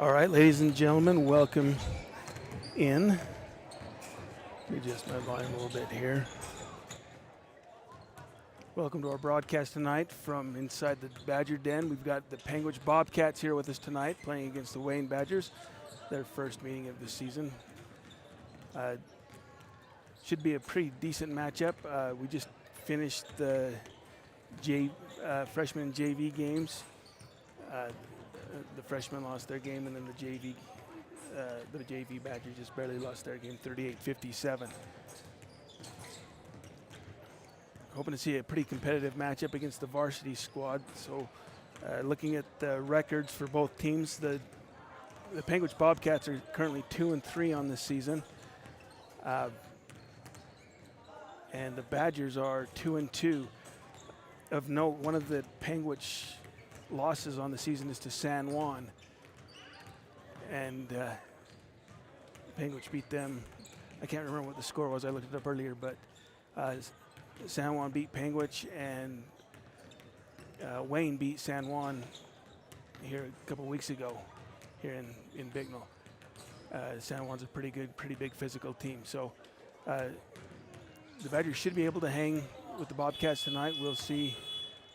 All right, ladies and gentlemen, welcome in. Let me adjust my volume a little bit here. Welcome to our broadcast tonight from inside the Badger Den. We've got the Panguitch Bobcats here with us tonight, playing against the Wayne Badgers, their first meeting of the season. Should be a pretty decent matchup. We just finished the freshman JV games. The freshmen lost their game, and then the JV Badgers just barely lost their game, 38-57. Hoping to see a pretty competitive matchup against the varsity squad. So, looking at the records for both teams, the Panguitch Bobcats are currently 2-3 on this season, and the Badgers are 2-2. Of note, one of the Panguitch losses on the season is to San Juan, and Panguitch beat them. I can't remember what the score was. I looked it up earlier, but San Juan beat Panguitch, and Wayne beat San Juan here a couple weeks ago here in Bignell. San Juan's a pretty big physical team. So the Badgers should be able to hang with the Bobcats tonight. We'll see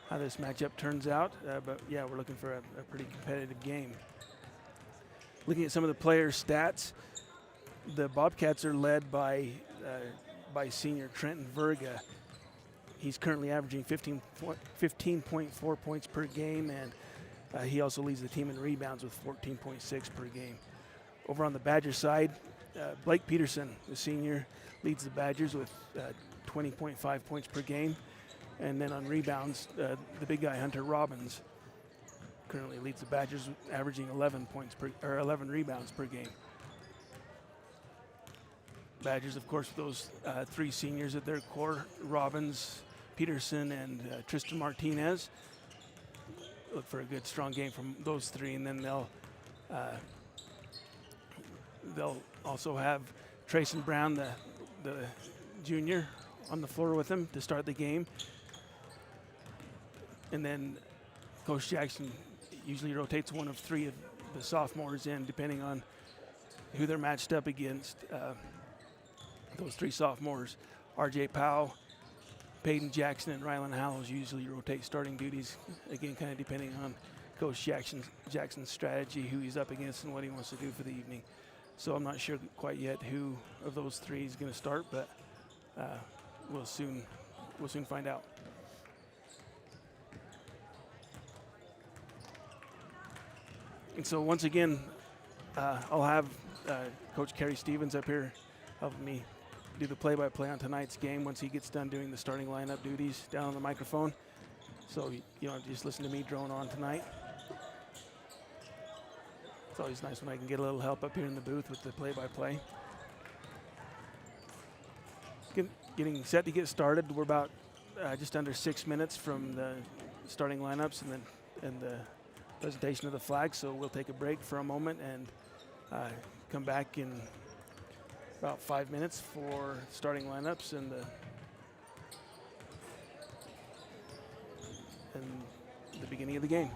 how this matchup turns out. But yeah, we're looking for a pretty competitive game. Looking at some of the players' stats, the Bobcats are led by senior Trenton Verga. He's currently averaging 15.4 points per game, and he also leads the team in rebounds with 14.6 per game. Over on the Badger side, Blake Peterson, the senior, leads the Badgers with 20.5 points per game. And then on rebounds, the big guy, Hunter Robbins, currently leads the Badgers, averaging 11 rebounds per game. Badgers, of course, those three seniors at their core, Robbins, Peterson, and Tristan Martinez. Look for a good, strong game from those three, and then they'll also have Trayson Brown, the junior, on the floor with them to start the game. And then Coach Jackson usually rotates one of three of the sophomores in, depending on who they're matched up against. Those three sophomores, R.J. Powell, Peyton Jackson, and Rylan Hallows usually rotate starting duties, again, kind of depending on Coach Jackson's strategy, who he's up against, and what he wants to do for the evening. So I'm not sure quite yet who of those three is going to start, but we'll soon find out. And so once again, I'll have Coach Kerry Stevens up here helping me do the play-by-play on tonight's game once he gets done doing the starting lineup duties down on the microphone. So you don't just listen to me drone on tonight. It's always nice when I can get a little help up here in the booth with the play-by-play. Getting set to get started. We're about just under 6 minutes from the starting lineups and the presentation of the flag, so we'll take a break for a moment and come back in about 5 minutes for starting lineups and the beginning of the game.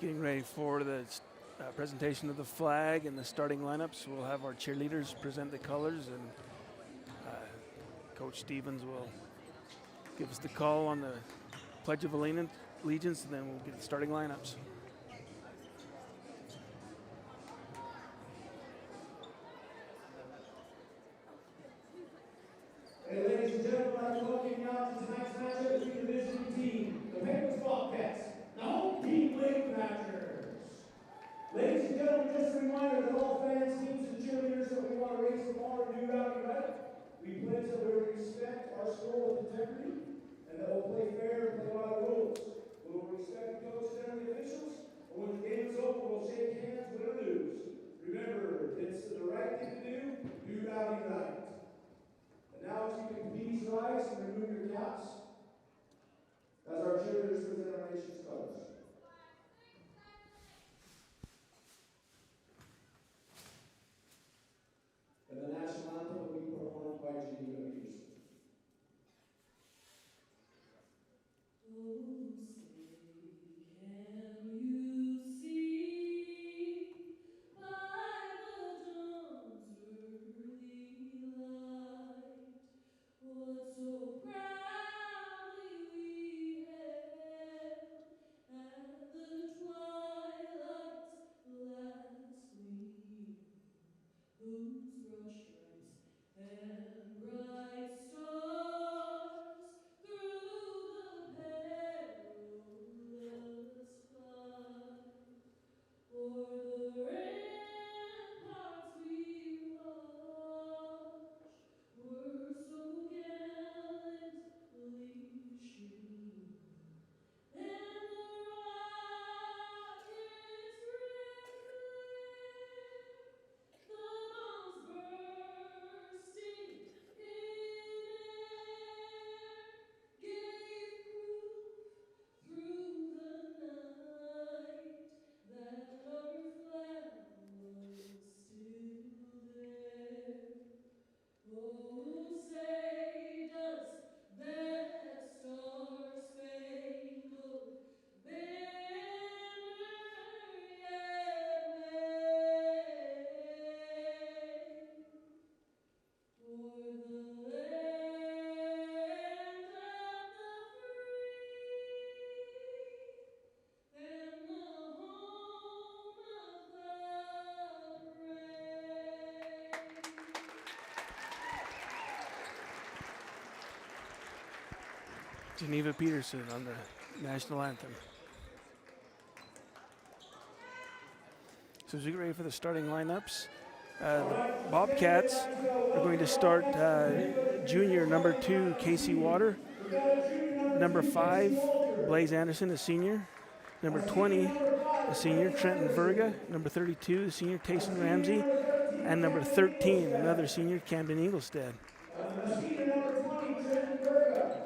Getting ready for the presentation of the flag and the starting lineups. We'll have our cheerleaders present the colors, and Coach Stevens will give us the call on the Pledge of Allegiance, and then we'll get the starting lineups. Hey, ladies and gentlemen, I'd like to welcome you out to tonight's matchup between the visiting team, the Panguitch Bobcats, the home team, Lake Badgers. Ladies and gentlemen, just a reminder that all fans, teams, and cheerleaders that we want to raise the bar and do rowdy right, we pledge that we will respect our school with integrity, and that we'll play fair and play by the rules. We will respect the coaches and the officials, and when the game is over, we'll shake hands, win or lose. Remember, it's the right thing to do rowdy right. And now, if you can please rise and remove your caps as our cheerleaders present our nation's colors. And the national anthem will be performed by G.D. Peterson. Geneva Peterson on the national anthem. So as we get ready for the starting lineups, the Bobcats are going to start junior number 2, Casey Water, number 5, Blaze Anderson, a senior, number 20, a senior, Trenton Verga, number 32, the senior, Tayson Ramsey, and number 13, another senior, Camden Ingolstead. Senior number 20, Trenton Verga.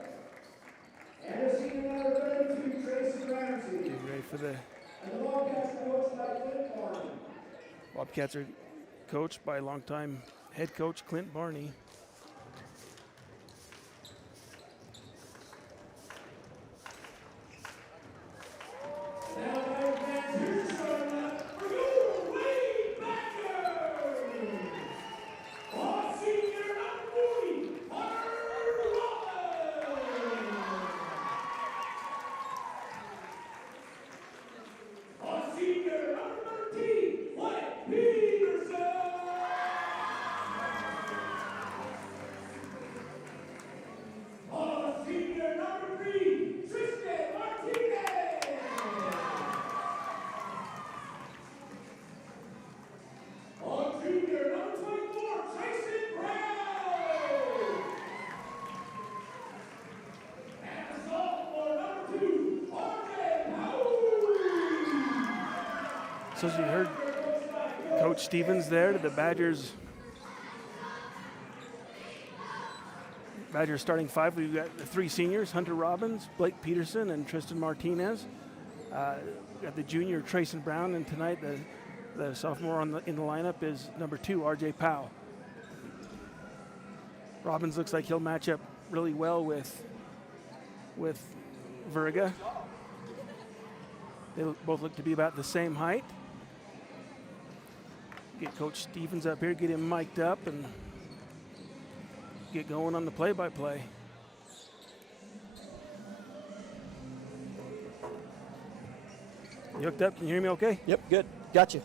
And the senior number 32, Tayson Ramsey. Get ready for the And the Bobcats are coached by Clint Barney. Bobcats are coached by longtime head coach Clint Barney. So as you heard Coach Stevens there, the Badgers starting 5. We've got the 3 seniors, Hunter Robbins, Blake Peterson, and Tristan Martinez. We've got the junior, Trayson Brown, and tonight the sophomore in the lineup is number 2, RJ Powell. Robbins looks like he'll match up really well with Verga. They both look to be about the same height. Get Coach Stevens up here, get him mic'd up, and get going on the play-by-play. You hooked up? Can you hear me okay? Yep, good. Got you.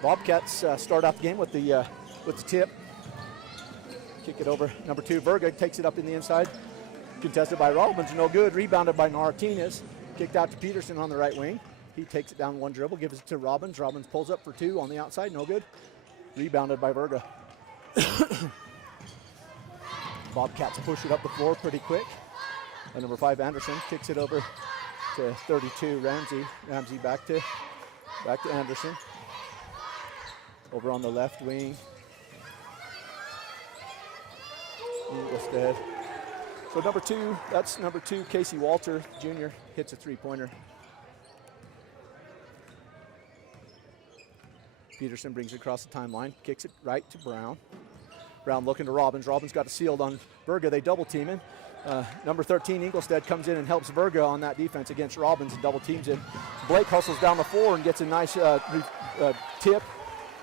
Bobcats start off the game with the tip. Kick it over. Number 2, Verga takes it up in the inside. Contested by Robbins, no good. Rebounded by Martinez. Kicked out to Peterson on the right wing. He takes it down one dribble, gives it to Robbins. Robbins pulls up for 2 on the outside, no good. Rebounded by Verga. Bobcats push it up the floor pretty quick. And number 5, Anderson, kicks it over to 32, Ramsey. Ramsey back to Anderson. Over on the left wing. Instead. So number 2, that's number 2, Casey Walter Jr. hits a 3-pointer. Peterson brings it across the timeline, kicks it right to Brown. Brown looking to Robbins. Robbins got it sealed on Verga. They double team him. Number 13, Ingolstadt, comes in and helps Verga on that defense against Robbins and double teams him. Blake hustles down the floor and gets a nice tip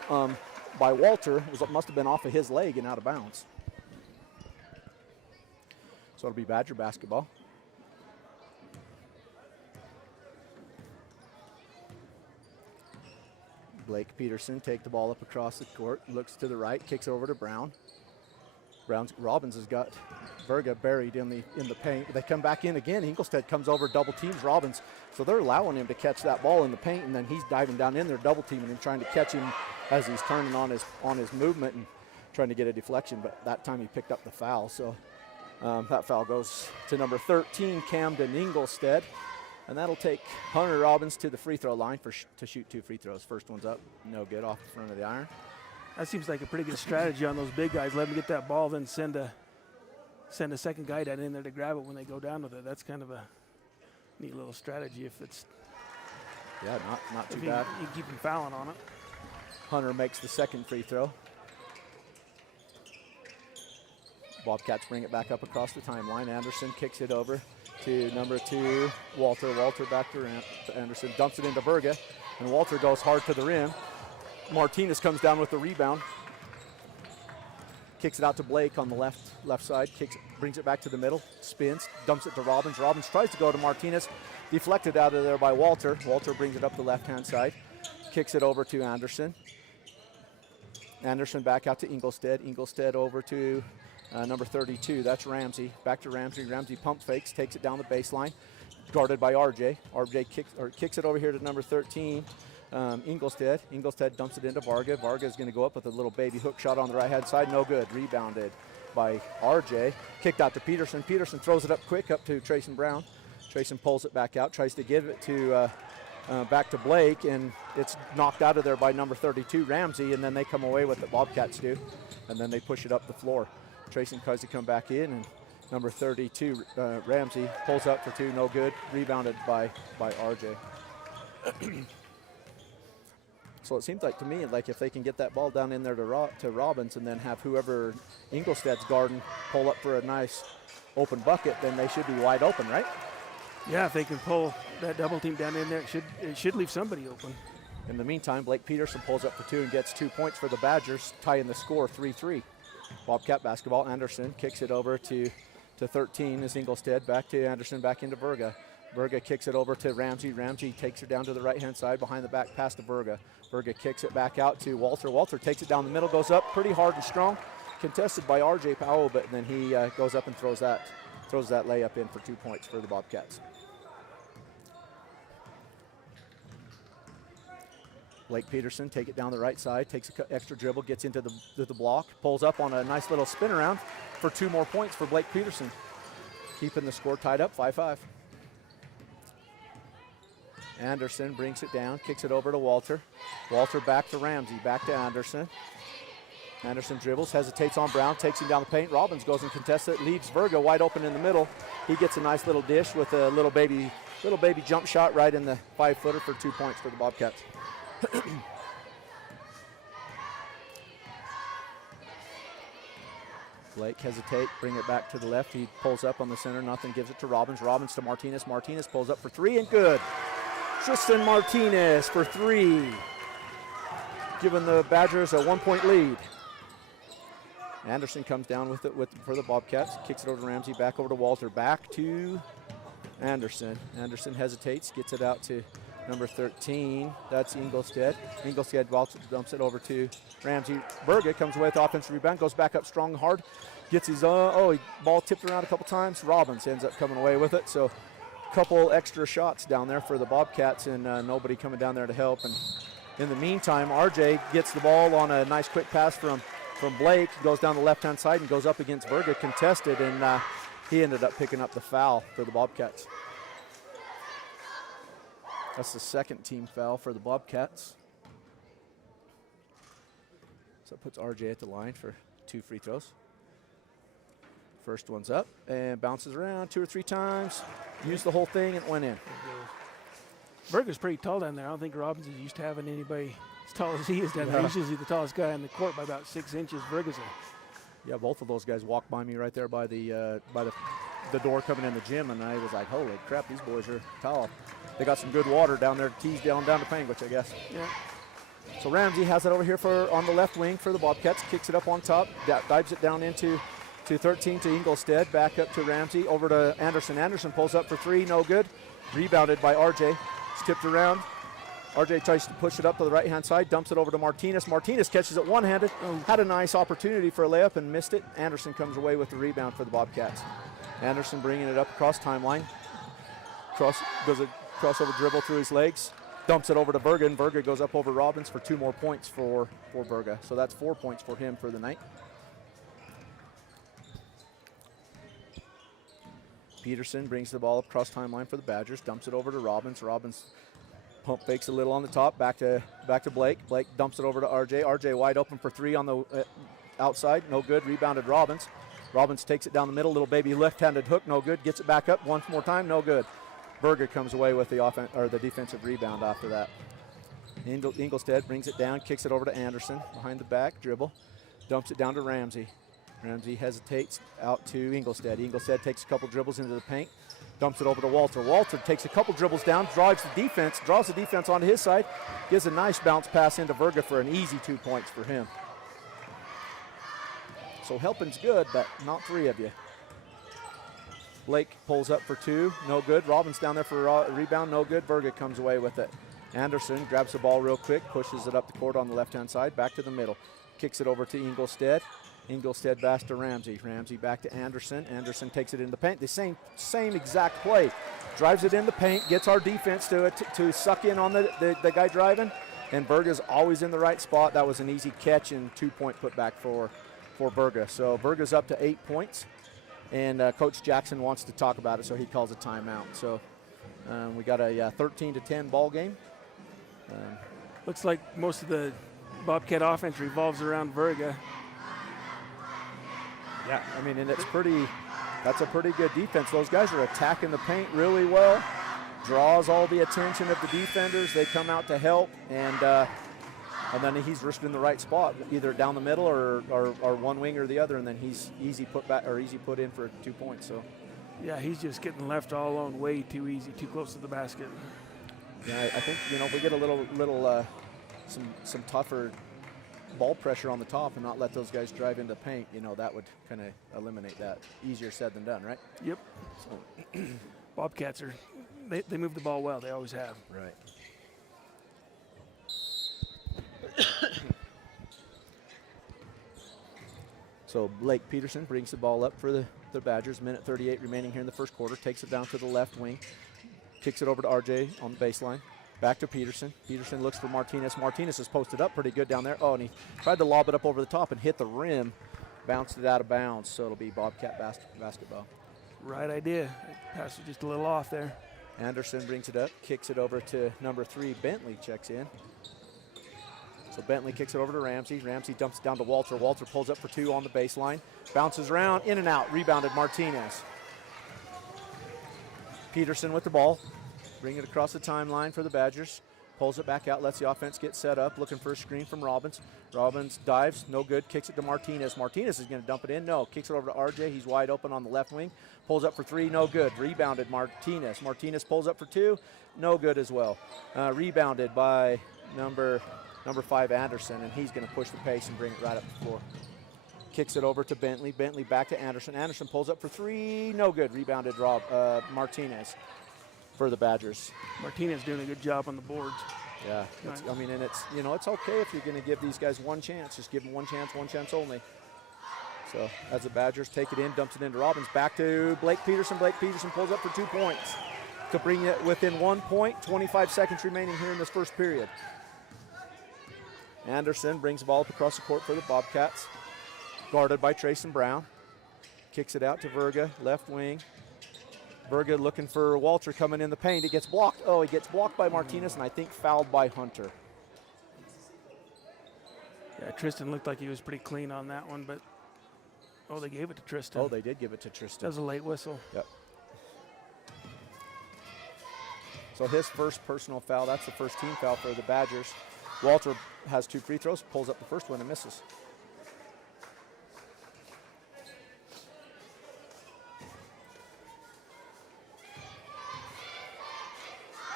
by Walter. It must have been off of his leg and out of bounds. So it'll be Badger basketball. Blake Peterson take the ball up across the court, looks to the right, kicks over to Brown. Robbins has got Verga buried in the paint. They come back in again. Ingolstadt comes over, double teams Robbins. So they're allowing him to catch that ball in the paint, and then he's diving down in there, double teaming him, trying to catch him as he's turning on his movement and trying to get a deflection. But that time he picked up the foul. So that foul goes to number 13, Camden Ingolstadt. And that'll take Hunter Robbins to the free throw line to shoot 2 free throws. First one's up, no good, off the front of the iron. That seems like a pretty good strategy on those big guys. Let them get that ball, then send a second guy down in there to grab it when they go down with it. That's kind of a neat little strategy if it's. Yeah, not too bad. You keep him fouling on it. Hunter makes the second free throw. Bobcats bring it back up across the timeline. Anderson kicks it over to number 2, Walter. Walter back to Anderson, dumps it into Verga, and Walter goes hard to the rim. Martinez comes down with the rebound. Kicks it out to Blake on the left side. Brings it back to the middle. Spins, dumps it to Robbins. Robbins tries to go to Martinez. Deflected out of there by Walter. Walter brings it up the left-hand side. Kicks it over to Anderson. Anderson back out to Ingolstadt. Ingolstadt over to number 32. That's Ramsey. Back to Ramsey. Ramsey pump fakes, takes it down the baseline. Guarded by RJ. RJ kicks it over here to number 13. Ingolstadt. Ingolstadt dumps it into Varga. Varga is going to go up with a little baby hook shot on the right-hand side. No good. Rebounded by RJ. Kicked out to Peterson. Peterson throws it up quick up to Trayson Brown. Trayson pulls it back out, tries to give it to back to Blake, and it's knocked out of there by number 32, Ramsey, and then they come away with it, Bobcats do, and then they push it up the floor. Trayson tries to come back in, and number 32, Ramsey, pulls up for 2, no good. Rebounded by RJ. So it seems like to me, like if they can get that ball down in there to Robbins and then have whoever Ingolstadt's guarding pull up for a nice open bucket, then they should be wide open, right? Yeah, if they can pull that double team down in there, it should leave somebody open. In the meantime, Blake Peterson pulls up for 2 and gets 2 points for the Badgers, tying the score 3-3. Bobcat basketball. Anderson kicks it over to 13 is Ingolstadt. Back to Anderson, back into Verga. Verga kicks it over to Ramsey. Ramsey takes her down to the right-hand side, behind the back pass to Verga. Verga kicks it back out to Walter. Walter takes it down the middle, goes up pretty hard and strong. Contested by R.J. Powell, but then he goes up and throws that layup in for 2 points for the Bobcats. Blake Peterson take it down the right side, takes an extra dribble, gets into the block, pulls up on a nice little spin around for 2 more points for Blake Peterson. Keeping the score tied up, 5-5. Anderson brings it down, kicks it over to Walter. Walter back to Ramsey, back to Anderson. Anderson dribbles, hesitates on Brown, takes him down the paint. Robbins goes and contests it, leaves Verga wide open in the middle. He gets a nice little dish with a little baby jump shot right in the 5-footer for 2 points for the Bobcats. Blake hesitate, bring it back to the left. He pulls up on the center, nothing, gives it to Robbins. Robbins to Martinez. Martinez pulls up for three and good. Tristan Martinez for three, giving the Badgers a 1-point lead. Anderson comes down with it for the Bobcats, kicks it over to Ramsey, back over to Walter, back to Anderson. Anderson hesitates, gets it out to number 13. That's Ingolstead. Ingolstead dumps it over to Ramsey. Berga comes away with the offensive rebound, goes back up strong, hard, gets his ball tipped around a couple times. Robbins ends up coming away with it. So a couple extra shots down there for the Bobcats, and nobody coming down there to help. And in the meantime, RJ gets the ball on a nice quick pass from Blake, goes down the left-hand side and goes up against Berga, contested, and he ended up picking up the foul for the Bobcats. That's the second team foul for the Bobcats. So it puts RJ at the line for 2 free throws. First one's up and bounces around 2 or 3 times. Used the whole thing and it went in. Berger's pretty tall down there. I don't think Robbins is used to having anybody as tall as he is down there. He's usually the tallest guy on the court by about 6 inches. Berger's Yeah, both of those guys walked by me right there by the door coming in the gym, and I was like, holy crap, these boys are tall. They got some good water down there, tees down to Panguitch, I guess. Yeah. So Ramsey has it over here on the left wing for the Bobcats, kicks it up on top, dives it down into 13 to Ingolstead, back up to Ramsey, over to Anderson. Anderson pulls up for 3, no good. Rebounded by RJ. It's tipped around. RJ tries to push it up to the right-hand side, dumps it over to Martinez. Martinez catches it one-handed, had a nice opportunity for a layup and missed it. Anderson comes away with the rebound for the Bobcats. Anderson bringing it up across timeline. Does a crossover dribble through his legs, dumps it over to Berga, and Berga goes up over Robbins for 2 more points for Berga. So that's 4 points for him for the night. Peterson brings the ball up across timeline for the Badgers, dumps it over to Robbins. Robbins pump fakes a little on the top, back to Blake. Blake dumps it over to RJ. RJ wide open for 3 on the outside, no good. Rebounded Robbins. Robbins takes it down the middle, little baby left-handed hook, no good. Gets it back up once more time, no good. Berger comes away with the defensive rebound after that. Ingolstead brings it down, kicks it over to Anderson behind the back, dribble, dumps it down to Ramsey. Ramsey hesitates out to Ingolstead. Ingolstead takes a couple dribbles into the paint, dumps it over to Walter. Walter takes a couple dribbles down, draws the defense onto his side, gives a nice bounce pass into Berger for an easy 2 points for him. So helping's good, but not 3 of you. Blake pulls up for 2, no good. Robbins down there for a rebound, no good. Berger comes away with it. Anderson grabs the ball real quick, pushes it up the court on the left-hand side, back to the middle. Kicks it over to Ingolstead. Ingolstead back to Ramsey. Ramsey back to Anderson. Anderson takes it in the paint. The same exact play. Drives it in the paint, gets our defense to suck in on the guy driving, and Berger's always in the right spot. That was an easy catch and 2-point putback for Berger. So Berger's up to 8 points, and Coach Jackson wants to talk about it, so he calls a timeout. So we got a 13-10 ball game. Looks like most of the Bobcat offense revolves around Berger. Yeah, I mean, and that's a pretty good defense. Those guys are attacking the paint really well. Draws all the attention of the defenders. They come out to help, and then he's just in the right spot, either down the middle or one wing or the other, and then he's easy put in for 2 points. So, yeah, he's just getting left all alone, way too easy, too close to the basket. Yeah, I think if we get a little some tougher ball pressure on the top and not let those guys drive into paint, that would kind of eliminate that. Easier said than done, right? Yep. So, Bobcats they move the ball well. They always have. Right. So Blake Peterson brings the ball up for the Badgers. Minute 38 remaining here in the first quarter. Takes it down to the left wing. Kicks it over to RJ on the baseline. Back to Peterson. Peterson looks for Martinez. Martinez is posted up pretty good down there. Oh, and he tried to lob it up over the top and hit the rim. Bounced it out of bounds, so it'll be Bobcat basketball. Right idea. Pass was just a little off there. Anderson brings it up, kicks it over to number 3. Bentley checks in. So Bentley kicks it over to Ramsey. Ramsey dumps it down to Walter. Walter pulls up for 2 on the baseline. Bounces around, in and out. Rebounded Martinez. Peterson with the ball. Bring it across the timeline for the Badgers. pulls it back out, lets the offense get set up, looking for a screen from Robbins. Robbins dives, no good, kicks it to Martinez. Martinez is going to dump it in, no, kicks it over to RJ. He's wide open on the left wing, pulls up for 3, no good. Rebounded Martinez. Martinez pulls up for 2, no good as well. Rebounded by number 5 Anderson, and he's going to push the pace and bring it right up the floor. Kicks it over to Bentley. Bentley back to Anderson. Anderson pulls up for 3, no good. Rebounded Martinez for the Badgers. Martinez doing a good job on the boards. Yeah, I mean, and it's, you know, it's okay if you're going to give these guys one chance. Just give them one chance only. So as the Badgers take it in, dumps it into Robbins. Back to Blake Peterson. Blake Peterson pulls up for 2 points to bring it within 1 point. 25 seconds remaining here in this first period. Anderson brings the ball up across the court for the Bobcats. Guarded by Trayson Brown. Kicks it out to Verga, left wing. Verga looking for Walter coming in the paint. It gets blocked. Oh, he gets blocked by Martinez, and I think fouled by Hunter. Yeah, Tristan looked like he was pretty clean on that one, but they gave it to Tristan. Oh, they did give it to Tristan. That was a late whistle. Yep. So his first personal foul, that's the first team foul for the Badgers. Walter has 2 free throws, pulls up the first one and misses.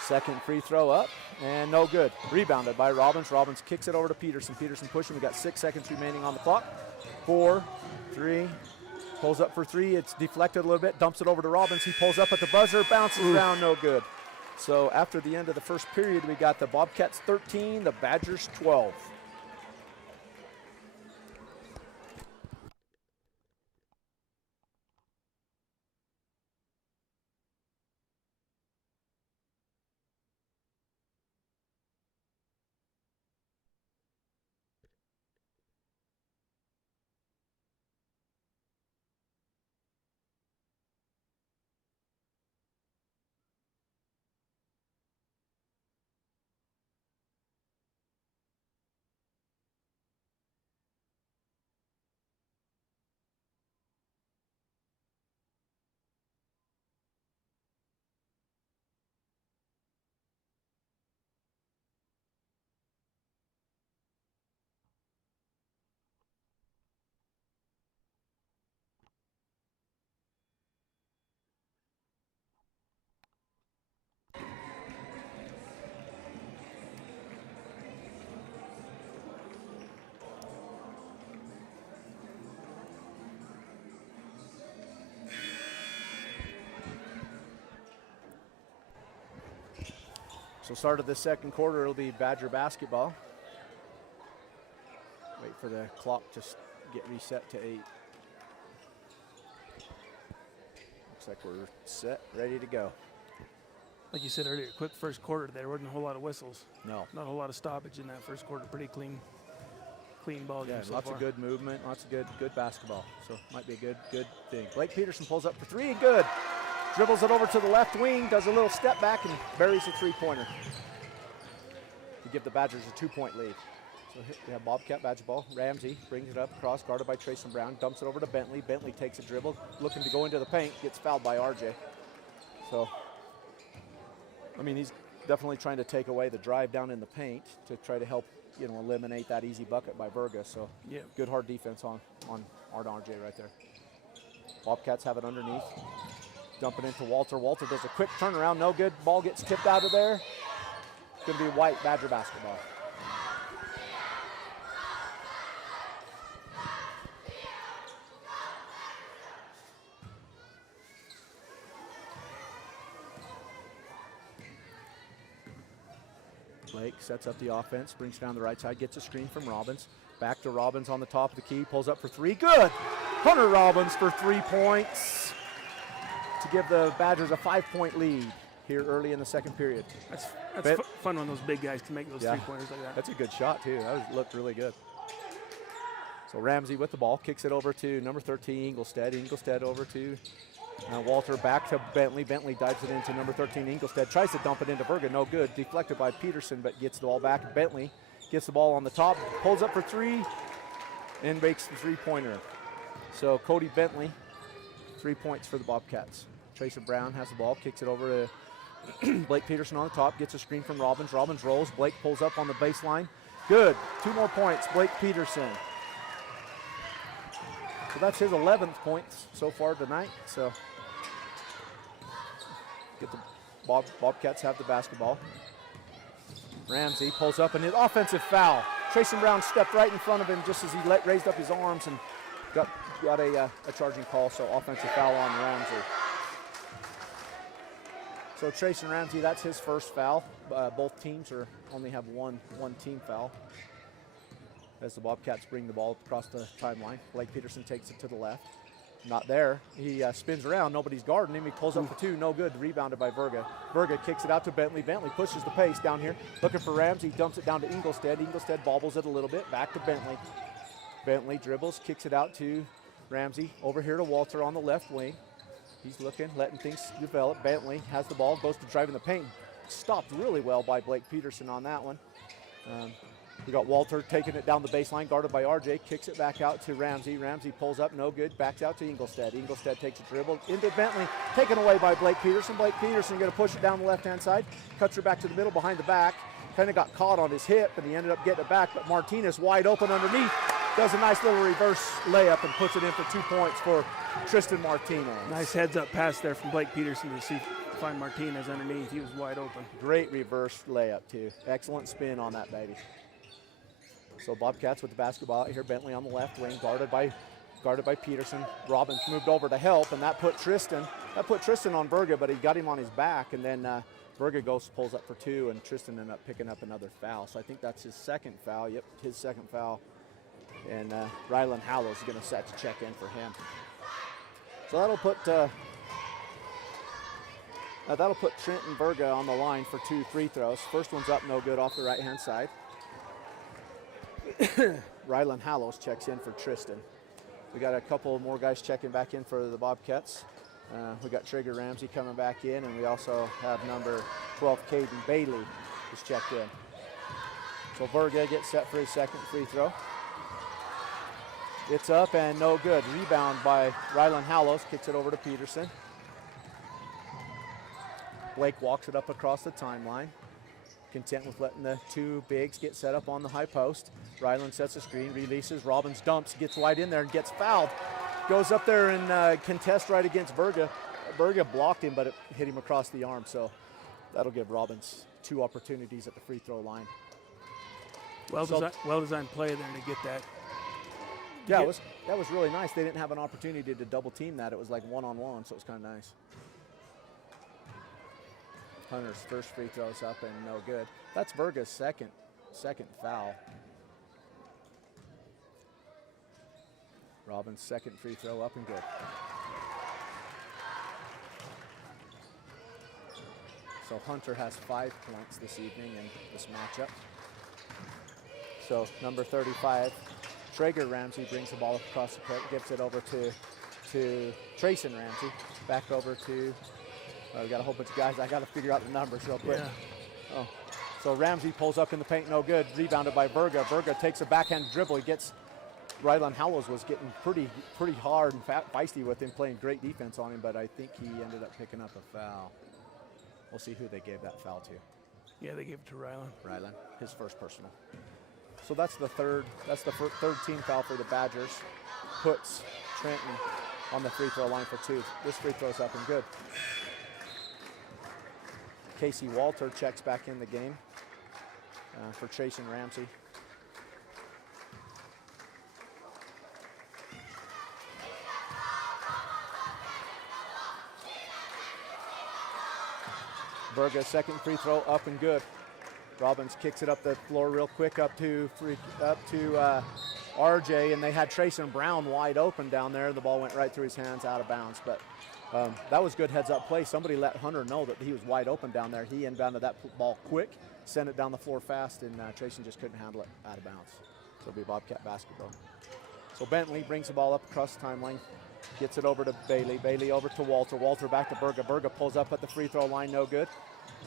Second free throw up, and no good. Rebounded by Robbins. Robbins kicks it over to Peterson. Peterson pushing. We got 6 seconds remaining on the clock. 4, 3, pulls up for 3. It's deflected a little bit, dumps it over to Robbins. He pulls up at the buzzer, bounces down, no good. So after the end of the first period, we got the Bobcats 13, the Badgers 12. So start of the second quarter, it'll be Badger basketball. Wait for the clock to get reset to 8. Looks like we're set, ready to go. Like you said earlier, quick first quarter. There wasn't a whole lot of whistles. No. Not a whole lot of stoppage in that first quarter. Pretty clean ball game so lots far. of good movement, lots of good basketball. So might be a good thing. Blake Peterson pulls up for 3, good. Dribbles it over to the left wing, does a little step back and buries a 3-pointer to give the Badgers a 2-point lead. So we have Bobcat Badger ball. Ramsey brings it up across, guarded by Trayson Brown, dumps it over to Bentley. Bentley takes a dribble, looking to go into the paint, gets fouled by RJ. So, I mean, he's definitely trying to take away the drive down in the paint to try to help, eliminate that easy bucket by Verga. So, yeah, good hard defense on RJ right there. Bobcats have it underneath. Dumping into Walter. Walter does a quick turnaround, no good. Ball gets tipped out of there. It's going to be white Badger basketball. Blake sets up the offense, brings down the right side, gets a screen from Robbins. Back to Robbins on the top of the key, pulls up for 3, good! Hunter Robbins for 3 points to give the Badgers a 5-point lead here early in the second period. That's fun when those big guys can make those 3-pointers like that. That's a good shot too. Looked really good. So Ramsey with the ball, kicks it over to number 13, Ingolstead. Ingolstead over to Walter, back to Bentley. Bentley dives it into number 13, Ingolstead. Tries to dump it into Verga, no good. Deflected by Peterson, but gets the ball back. Bentley gets the ball on the top, pulls up for 3, and makes the 3-pointer. So Cody Bentley, 3 points for the Bobcats. Trayson Brown has the ball, kicks it over to Blake Peterson on the top, gets a screen from Robbins. Robbins rolls. Blake pulls up on the baseline. Good. 2 more points, Blake Peterson. So that's his 11th points so far tonight. So get the Bobcats have the basketball. Ramsey pulls up and his offensive foul. Trayson Brown stepped right in front of him just as he raised up his arms and got a charging call. So offensive foul on Ramsey. So Trayson Ramsey, that's his first foul. Both teams only have one team foul. As the Bobcats bring the ball across the timeline. Blake Peterson takes it to the left. Not there. He spins around. Nobody's guarding him. He pulls up for 2. No good. Rebounded by Verga. Verga kicks it out to Bentley. Bentley pushes the pace down here. Looking for Ramsey. Dumps it down to Ingolstead. Ingolstead bobbles it a little bit. Back to Bentley. Bentley dribbles. Kicks it out to Ramsey. Over here to Walter on the left wing. He's looking, letting things develop. Bentley has the ball. Goes to drive in the paint. Stopped really well by Blake Peterson on that one. We got Walter taking it down the baseline, guarded by RJ, kicks it back out to Ramsey. Ramsey pulls up, no good, backs out to Ingolstead. Ingolstead takes a dribble into Bentley, taken away by Blake Peterson. Blake Peterson going to push it down the left-hand side, cuts her back to the middle behind the back, kind of got caught on his hip, and he ended up getting it back, but Martinez wide open underneath, does a nice little reverse layup and puts it in for 2 points for Tristan Martinez. Nice heads-up pass there from Blake Peterson to find Martinez underneath. He was wide open. Great reverse layup, too. Excellent spin on that baby. So Bobcats with the basketball out here. Bentley on the left wing, guarded by Peterson. Robbins moved over to help, and that put Tristan on Verga, but he got him on his back, and then Verga pulls up for 2, and Tristan ended up picking up another foul. So I think that's his second foul. Yep, his second foul. And Rylan Hallows is going to set to check in for him. So that'll put Trenton Verga on the line for 2 free throws. First one's up, no good, off the right-hand side. Rylan Hallows checks in for Tristan. We got a couple more guys checking back in for the Bobcats. We got Trigger Ramsey coming back in, and we also have number 12, Caden Bailey, who's checked in. So Verga gets set for his second free throw. It's up and no good. Rebound by Rylan Hallows, kicks it over to Peterson. Blake walks it up across the timeline. Content with letting the 2 bigs get set up on the high post. Rylan sets a screen, releases, Robbins dumps, gets right in there and gets fouled. Goes up there and contests right against Verga. Verga blocked him, but it hit him across the arm, so that'll give Robbins 2 opportunities at the free throw line. Well designed play there to get that. Yeah, that was really nice. They didn't have an opportunity to double team that. It was like one-on-one, so it was kind of nice. Hunter's first free throw's up and no good. That's Verga's second foul. Robbins' second free throw up and good. So Hunter has 5 points this evening in this matchup. So number 35, Traeger Ramsey brings the ball across the court, gives it over to Trayson Ramsey. Back over to, we got a whole bunch of guys. I got to figure out the numbers real quick. Yeah. Oh. So Ramsey pulls up in the paint, no good. Rebounded by Verga. Verga takes a backhand dribble. He gets, Rylan Hallows was getting pretty hard and feisty with him, playing great defense on him, but I think he ended up picking up a foul. We'll see who they gave that foul to. Yeah, they gave it to Rylan. Rylan, his first personal. So that's the third team foul for the Badgers. Puts Trenton on the free throw line for 2. This free throw's up and good. Casey Walter checks back in the game for Trayson Ramsey. Verga's second free throw up and good. Robbins kicks it up the floor real quick up to RJ, and they had Trayson Brown wide open down there. The ball went right through his hands, out of bounds. But that was good heads-up play. Somebody let Hunter know that he was wide open down there. He inbounded that ball quick, sent it down the floor fast, and Trayson just couldn't handle it out of bounds. So it'll be Bobcat basketball. So Bentley brings the ball up across the timeline, gets it over to Bailey. Bailey over to Walter. Walter back to Verga. Verga pulls up at the free throw line, no good.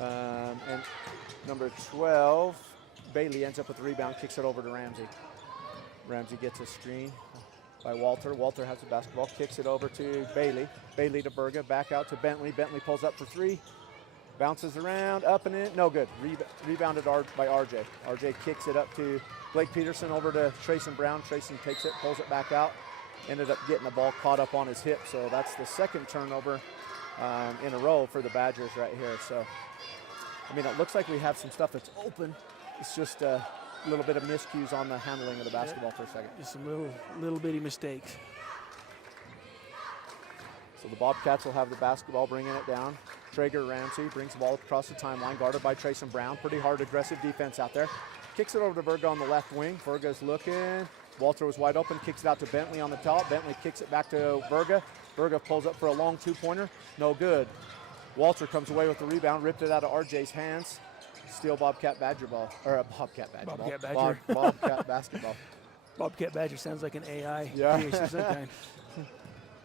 And number 12, Bailey ends up with the rebound, kicks it over to Ramsey. Ramsey gets a screen by Walter. Walter has the basketball, kicks it over to Bailey. Bailey to Verga, back out to Bentley. Bentley pulls up for 3. Bounces around, up and in, no good. Rebounded by RJ. RJ kicks it up to Blake Peterson, over to Trayson Brown. Trayson takes it, pulls it back out. Ended up getting the ball caught up on his hip, so that's the second turnover in a row for the Badgers right here. So, I mean, it looks like we have some stuff that's open. It's just a little bit of miscues on the handling of the basketball for a second. Just some little bitty mistakes. So the Bobcats will have the basketball, bringing it down. Traeger Ramsey brings the ball across the timeline, guarded by Trayson Brown. Pretty hard, aggressive defense out there. Kicks it over to Verga on the left wing. Verga's looking. Walter was wide open, kicks it out to Bentley on the top. Bentley kicks it back to Verga. Verga pulls up for a long two-pointer. No good. Walter comes away with the rebound, ripped it out of RJ's hands. Steal Bobcat Badger ball, or a Bobcat Badger Bobcat ball. Badger. Bobcat basketball. Bobcat Badger sounds like an AI Yeah. creation of some kind.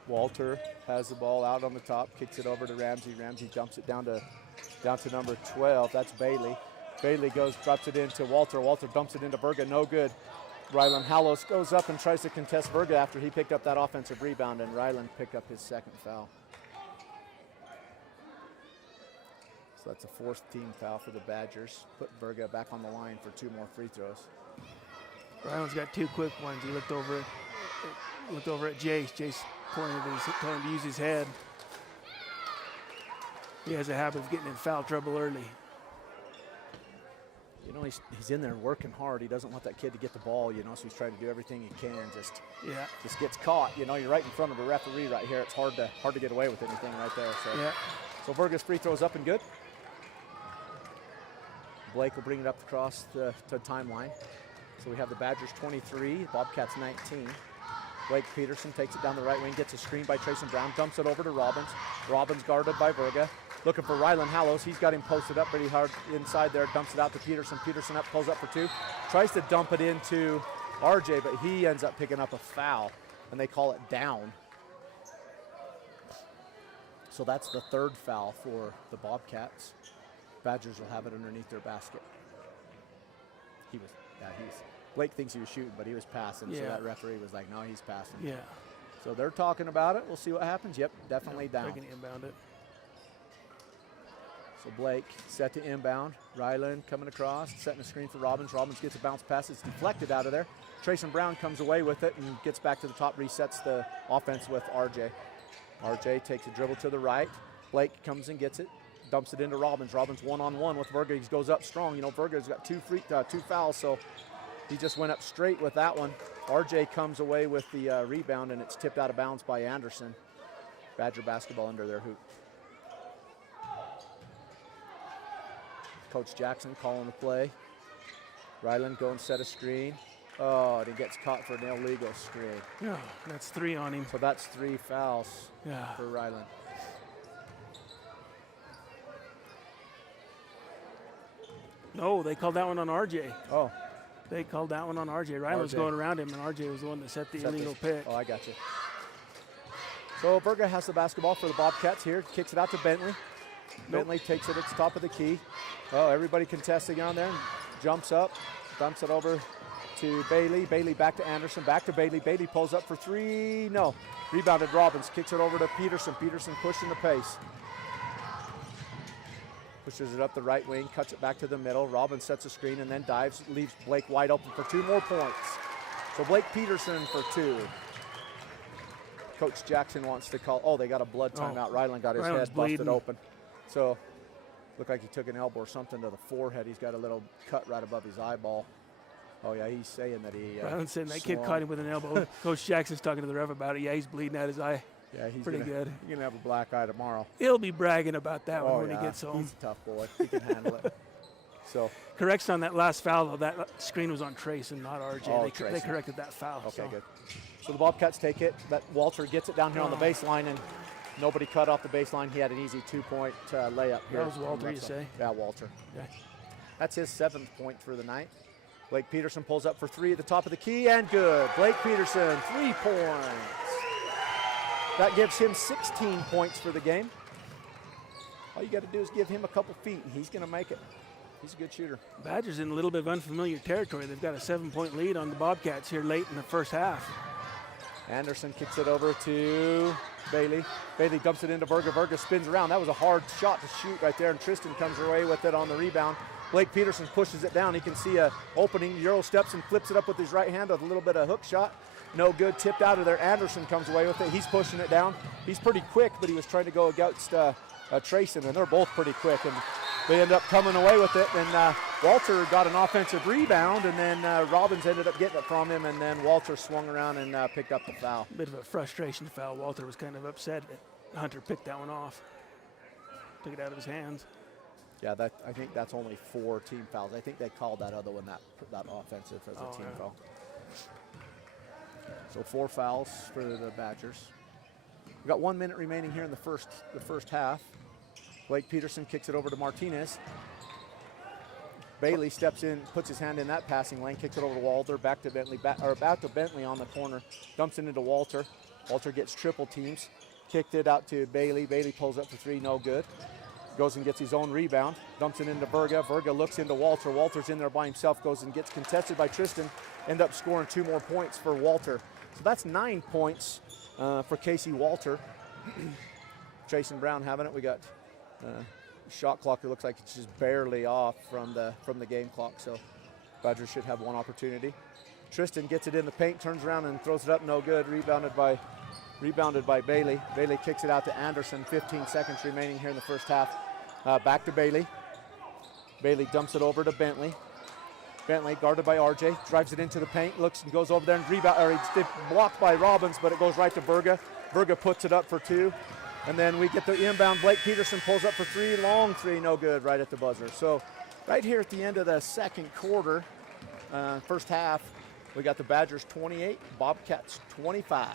Walter has the ball out on the top, kicks it over to Ramsey. Ramsey dumps it down to number 12. That's Bailey. Bailey drops it into Walter. Walter dumps it into Verga. No good. Rylan Hallows goes up and tries to contest Verga after he picked up that offensive rebound, and Rylan picked up his second foul. So that's a fourth team foul for the Badgers. Put Verga back on the line for 2 more free throws. Rylan's got 2 quick ones. He looked over at Jace. Jace told him to use his head. He has a habit of getting in foul trouble early. You know, he's in there working hard. He doesn't want that kid to get the ball, you know, so he's trying to do everything he can. Just gets caught. You know, you're right in front of a referee right here. It's hard to get away with anything right there. So, yeah. So Verga's free throw is up and good. Blake will bring it up across the timeline. So we have the Badgers 23, Bobcats 19. Blake Peterson takes it down the right wing, gets a screen by Trayson Brown, dumps it over to Robbins. Robbins guarded by Verga. Looking for Rylan Hallows. He's got him posted up pretty hard inside there. Dumps it out to Peterson. Peterson up, pulls up for 2. Tries to dump it into RJ, but he ends up picking up a foul, and they call it down. So that's the 3rd foul for the Bobcats. Badgers will have it underneath their basket. Blake thinks he was shooting, but he was passing. Yeah. So that referee was like, no, he's passing. Yeah. So they're talking about it. We'll see what happens. Yep, definitely down. They're going to inbound it. So Blake set to inbound. Rylan coming across, setting a screen for Robbins. Robbins gets a bounce pass. It's deflected out of there. Trayson Brown comes away with it and gets back to the top, resets the offense with RJ. RJ takes a dribble to the right. Blake comes and gets it, dumps it into Robbins. Robbins one-on-one with Verga. He goes up strong. You know, Verga's got 2 fouls, so he just went up straight with that one. RJ comes away with the rebound, and it's tipped out of bounds by Anderson. Badger basketball under their hoop. Coach Jackson calling the play. Rylan go and set a screen. Oh, and he gets caught for an illegal screen. Yeah, that's 3 on him. So that's 3 fouls for Rylan. No, they called that one on RJ. Oh. They called that one on RJ. Rylan was going around him, and RJ was the one that set the illegal pick. Oh, I got you. So Verga has the basketball for the Bobcats here. Kicks it out to Bentley. Bentley takes it at the top of the key. Oh, everybody contesting on there. Jumps up, dumps it over to Bailey. Bailey back to Anderson, back to Bailey. Bailey pulls up for 3. No. Rebounded Robbins. Kicks it over to Peterson. Peterson pushing the pace. Pushes it up the right wing, cuts it back to the middle. Robbins sets a screen and then dives, leaves Blake wide open for 2 more points. So Blake Peterson for 2. Coach Jackson wants to call. Oh, they got a blood timeout. Rylan got his head busted open. So looked like he took an elbow or something to the forehead. He's got a little cut right above his eyeball. Oh, yeah, he's saying that he Rylan's saying that kid caught him with an elbow. Coach Jackson's talking to the ref about it. Yeah, he's bleeding out his eye. Yeah, he's pretty good. He's going to have a black eye tomorrow. He'll be bragging about that one when he gets home. He's a tough boy. He can handle it. So correction on that last foul, though. That screen was on Trace and not RJ. Oh, they corrected that foul. Okay, good. So the Bobcats take it. That Walter gets it down here on the baseline, and nobody cut off the baseline. He had an easy 2-point layup here. That was Walter, you say? Yeah, Walter. Okay. That's his 7th point for the night. Blake Peterson pulls up for 3 at the top of the key, and good. Blake Peterson, 3 points. That gives him 16 points for the game. All you got to do is give him a couple feet, and he's going to make it. He's a good shooter. Badgers in a little bit of unfamiliar territory. They've got a 7-point lead on the Bobcats here late in the first half. Anderson kicks it over to Bailey. Bailey dumps it into Verga. Verga spins around. That was a hard shot to shoot right there, and Tristan comes away with it on the rebound. Blake Peterson pushes it down. He can see a opening. Euro steps and flips it up with his right hand with a little bit of hook shot. No good, tipped out of there. Anderson comes away with it. He's pushing it down. He's pretty quick, but he was trying to go against Trayson, and they're both pretty quick. And they end up coming away with it, and Walter got an offensive rebound, and then Robbins ended up getting it from him, and then Walter swung around and picked up the foul. Bit of a frustration foul. Walter was kind of upset that Hunter picked that one off. Took it out of his hands. Yeah, I think that's only 4 team fouls. I think they called that other one that offensive as a team foul. So 4 fouls for the Badgers. We've got 1 minute remaining here in the first half. Blake Peterson kicks it over to Martinez. Bailey steps in, puts his hand in that passing lane, kicks it over to Walter, back to Bentley, back to Bentley on the corner, dumps it into Walter. Walter gets triple teams, kicked it out to Bailey. Bailey pulls up for 3, no good. Goes and gets his own rebound, dumps it into Verga. Verga looks into Walter. Walter's in there by himself, goes and gets contested by Tristan. End up scoring 2 more points for Walter. So that's 9 points for Casey Walter. Jason Brown having it. We got shot clock. It looks like it's just barely off from the game clock. So Badgers should have 1 opportunity. Tristan gets it in the paint, turns around and throws it up, no good. Rebounded by Bailey. Bailey kicks it out to Anderson. 15 seconds remaining here in the first half. Back to Bailey. Bailey dumps it over to Bentley. Bentley guarded by RJ, drives it into the paint, looks and goes over there and rebound, or it's blocked by Robbins, but it goes right to Verga. Verga puts it up for 2. And then we get the inbound. Blake Peterson pulls up for 3, long 3, no good, right at the buzzer. So right here at the end of the second quarter, first half, we got the Badgers 28, Bobcats 25.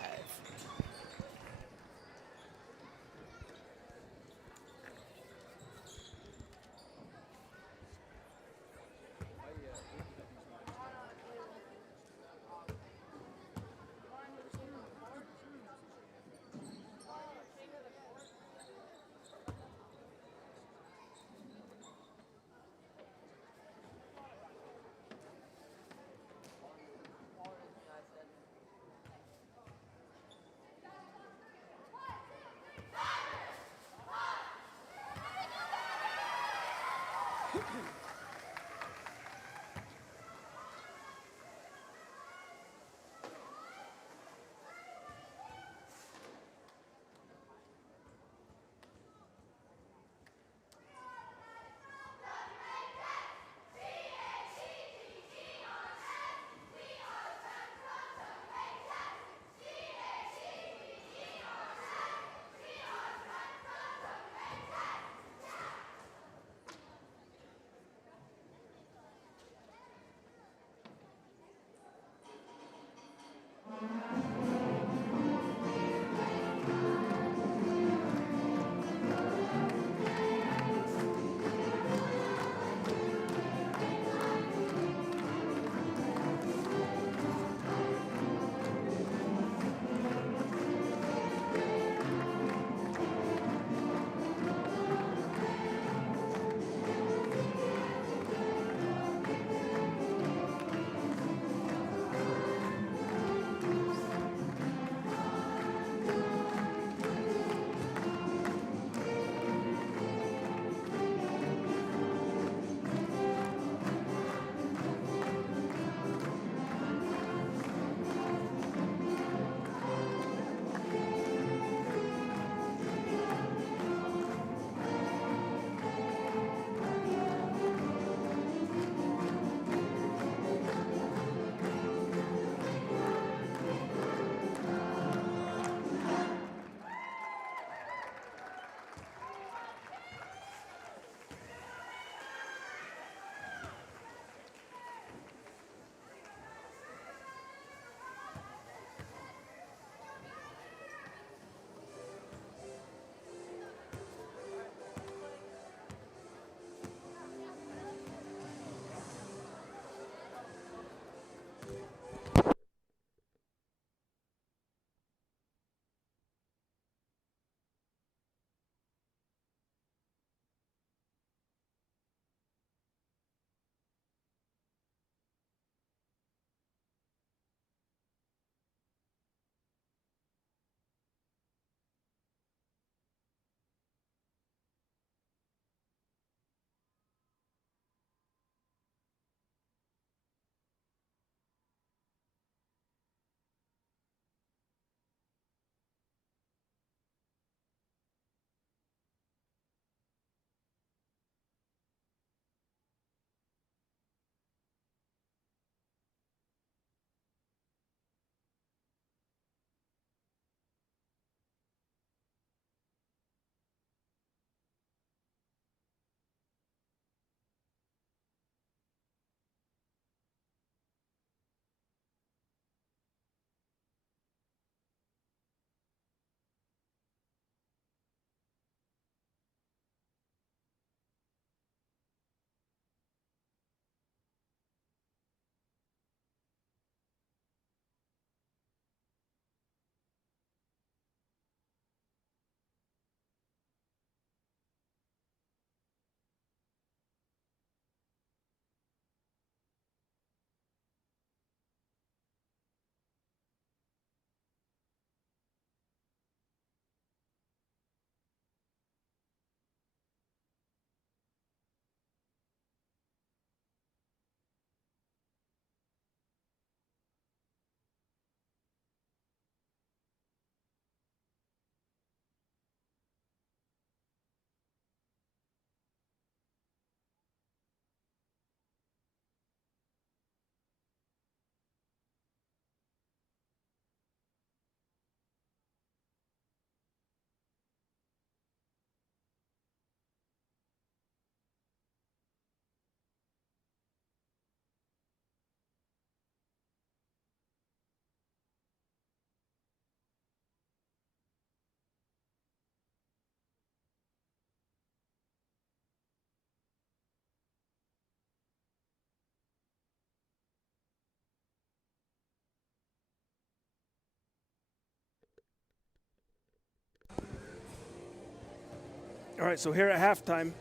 All right, so here at halftime,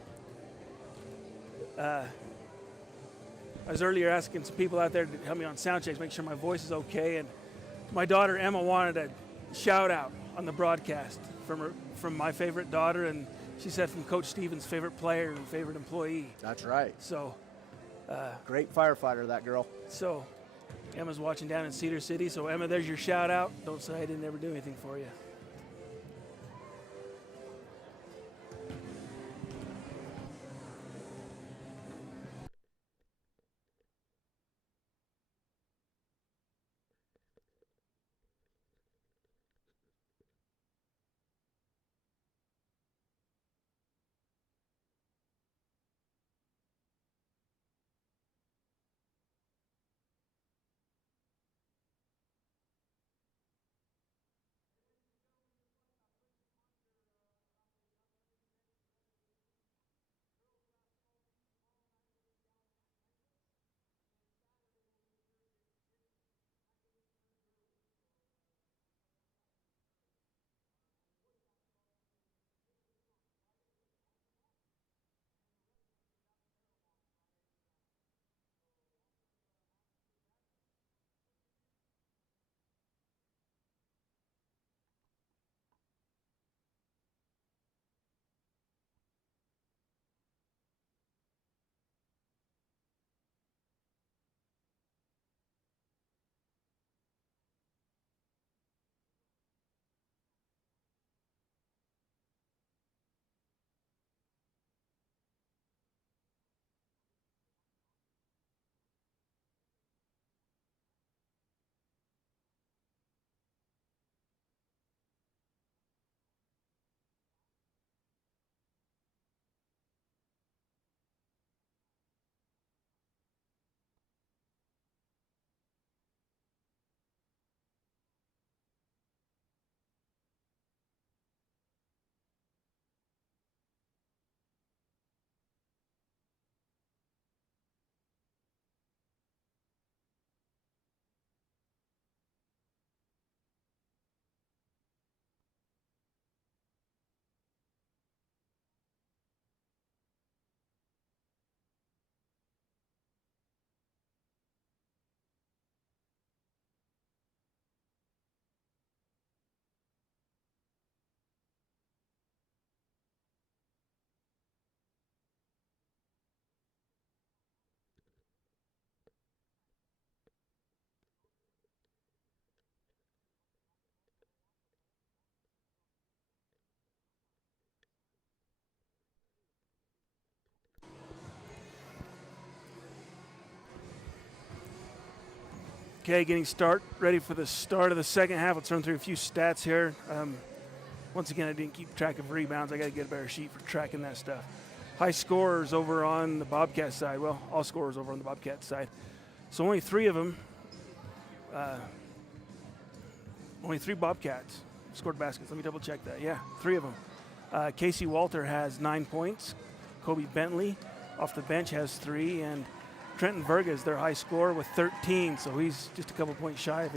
I was earlier asking some people out there to help me on sound checks, make sure my voice is okay, and my daughter Emma wanted a shout out on the broadcast from my favorite daughter, and she said from Coach Stevens' favorite player and favorite employee. That's right. So, Great firefighter, that girl. so Emma's watching down in Cedar City. So Emma, there's your shout out. Don't say I didn't ever do anything for you. Okay, getting ready for the start of the second half. Let's run through a few stats here. Once again, I didn't keep track of rebounds. I got to get a better sheet for tracking that stuff. High scorers over on the Bobcat side. Well, all scorers over on the Bobcat side. So only three of them, only three Bobcats scored baskets. Let me double check that. Yeah, three of them. Casey Walter has 9 points. Kobe Bentley off the bench has 3, and Trenton Verga is their high scorer with 13, so he's just a couple points shy of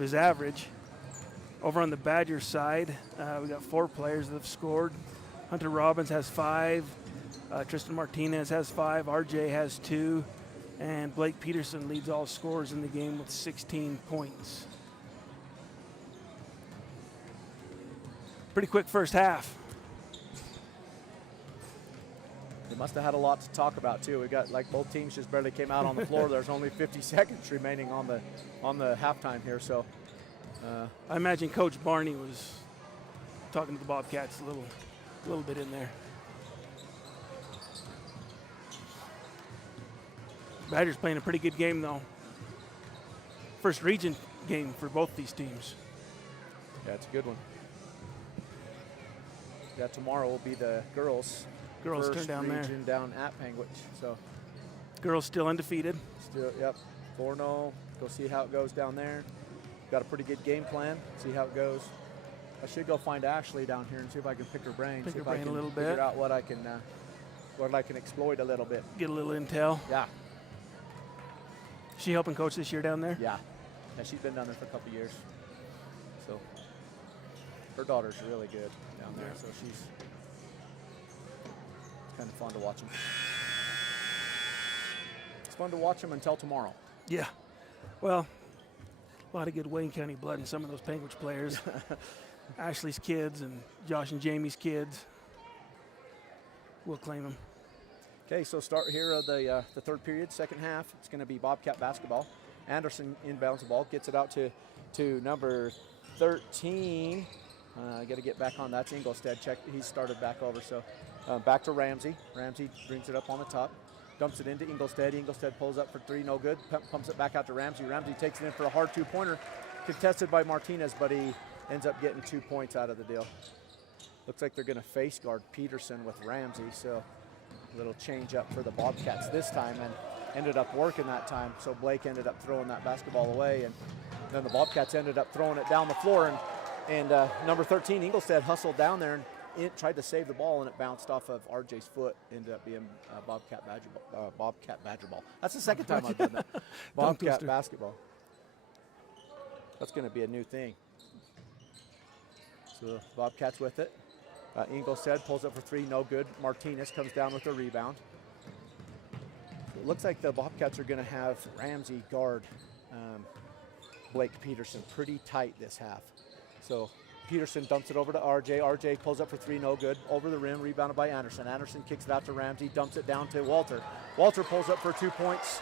his average. Over on the Badgers side, we got 4 players that have scored. Hunter Robbins has 5, Tristan Martinez has 5, RJ has 2, and Blake Peterson leads all scorers in the game with 16 points. Pretty quick first half. They must have had a lot to talk about too. We got like both teams just barely came out on the floor. There's only 50 seconds remaining on the halftime here. So I imagine Coach Barney was talking to the Bobcats a little bit in there. Badgers playing a pretty good game though. First region game for both these teams. Yeah, it's a good one. Yeah, tomorrow will be the girls' Girls first turn down there. region down at Panguitch. So Girls still undefeated. still, yep, 4-0. Go see how it goes down there. Got a pretty good game plan. See how it goes. I should go find Ashley down here and see if I can pick her brain. Pick see her if I brain a can little figure bit. out what I can exploit a little bit. Get a little intel. Yeah, She helping coach this year down there? yeah. And she's been down there for a couple years. So her daughter's really good down there. So Kind of fun to watch them. It's fun to watch them until tomorrow. Yeah. Well, a lot of good Wayne County blood in some of those Panguitch players. Ashley's kids and Josh and Jamie's kids. We'll claim them. Okay, so start here of the third period, second half. It's going to be Bobcat basketball. Anderson inbounds the ball, gets it out to number 13. Got to get back on. That's Ingolstead. Check. He's started back over. So back to Ramsey. Ramsey brings it up on the top. Dumps it into Ingolstead. Ingolstead pulls up for three, no good. Pumps it back out to Ramsey. Ramsey takes it in for a hard two-pointer. Contested by Martinez, but he ends up getting 2 points out of the deal. Looks like they're going to face guard Peterson with Ramsey. So a little change up for the Bobcats this time, and ended up working that time. So Blake ended up throwing that basketball away, and then the Bobcats ended up throwing it down the floor. And number 13, Ingolstead, hustled down there and tried to save the ball, and it bounced off of RJ's foot. Ended up being Bobcat Badger ball. That's the second time I've done that. Bobcat basketball. That's going to be a new thing. So Bobcats with it. Ingolstead pulls up for three, no good. Martinez comes down with the rebound. It looks like the Bobcats are going to have Ramsey guard Blake Peterson pretty tight this half. So Peterson dumps it over to RJ. RJ pulls up for three, no good. Over the rim, rebounded by Anderson. Anderson kicks it out to Ramsey, dumps it down to Walter. Walter pulls up for 2 points.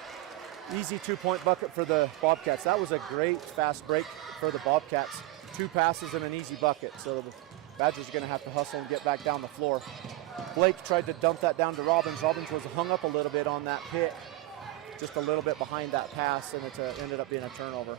Easy 2-point bucket for the Bobcats. That was a great fast break for the Bobcats. 2 passes and an easy bucket. So the Badgers are going to have to hustle and get back down the floor. Blake tried to dump that down to Robbins. Robbins was hung up a little bit on that pick, just a little bit behind that pass, and it ended up being a turnover.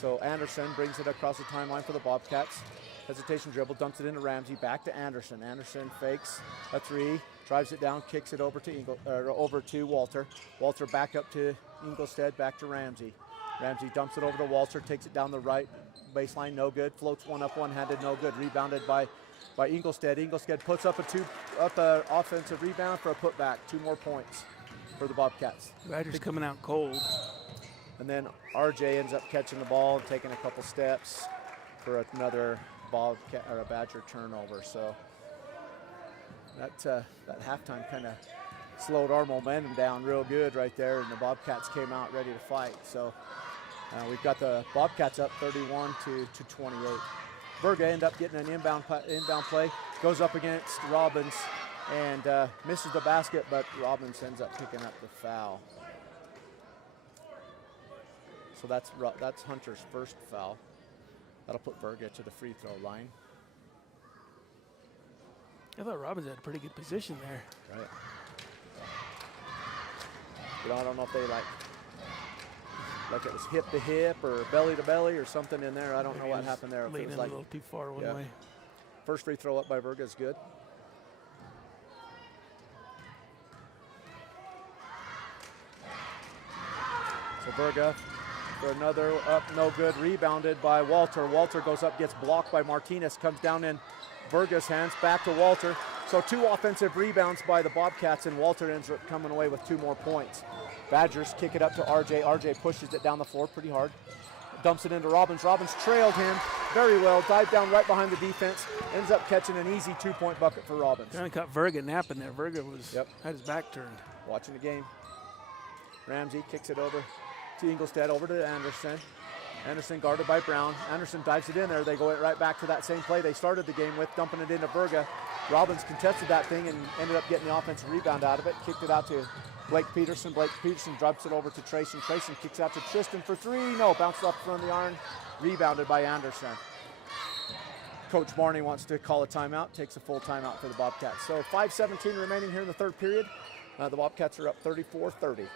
So Anderson brings it across the timeline for the Bobcats. Hesitation dribble, dumps it into Ramsey, back to Anderson. Anderson fakes a three, drives it down, kicks it over to Walter. Walter back up to Ingolstead, back to Ramsey. Ramsey dumps it over to Walter, takes it down the right baseline, no good. Floats one up one-handed, no good. Rebounded by Ingolstead. Ingolstead puts up a offensive rebound for a putback. 2 more points for the Bobcats. Badgers coming out cold. And then RJ ends up catching the ball and taking a couple steps for another Bobcat or a Badger turnover. So that halftime kind of slowed our momentum down real good right there, and the Bobcats came out ready to fight. So we've got the Bobcats up 31 to 28. Berga end up getting an inbound play, goes up against Robbins and misses the basket, but Robbins ends up picking up the foul. So that's Hunter's first foul. That'll put Berga to the free throw line. I thought Robbins had a pretty good position there. Right. You know, I don't know if they like it was hip to hip or belly to belly or something in there. I don't know what happened there. Leaning a little too far one way. First free throw up by Berga is good. So Berga for another up, no good. Rebounded by Walter. Walter goes up, gets blocked by Martinez, comes down in Berga's hands, back to Walter. So 2 offensive rebounds by the Bobcats, and Walter ends up coming away with 2 more points. Badgers kick it up to RJ. RJ pushes it down the floor pretty hard. Dumps it into Robbins. Robbins trailed him very well. Dived down right behind the defense. Ends up catching an easy 2-point bucket for Robbins. Kind of caught Verga napping there. Verga had his back turned. Watching the game. Ramsey kicks it over to Ingolstead, over to Anderson. Anderson guarded by Brown. Anderson dives it in there. They go right back to that same play they started the game with, dumping it into Verga. Robbins contested that thing and ended up getting the offensive rebound out of it. Kicked it out to Blake Peterson. Blake Peterson drops it over to Trayson. Trayson kicks out to Tristan for 3. No, bounced off from the iron. Rebounded by Anderson. Coach Barney wants to call a timeout. Takes a full timeout for the Bobcats. So 5:17 remaining here in the third period. The Bobcats are up 34-30.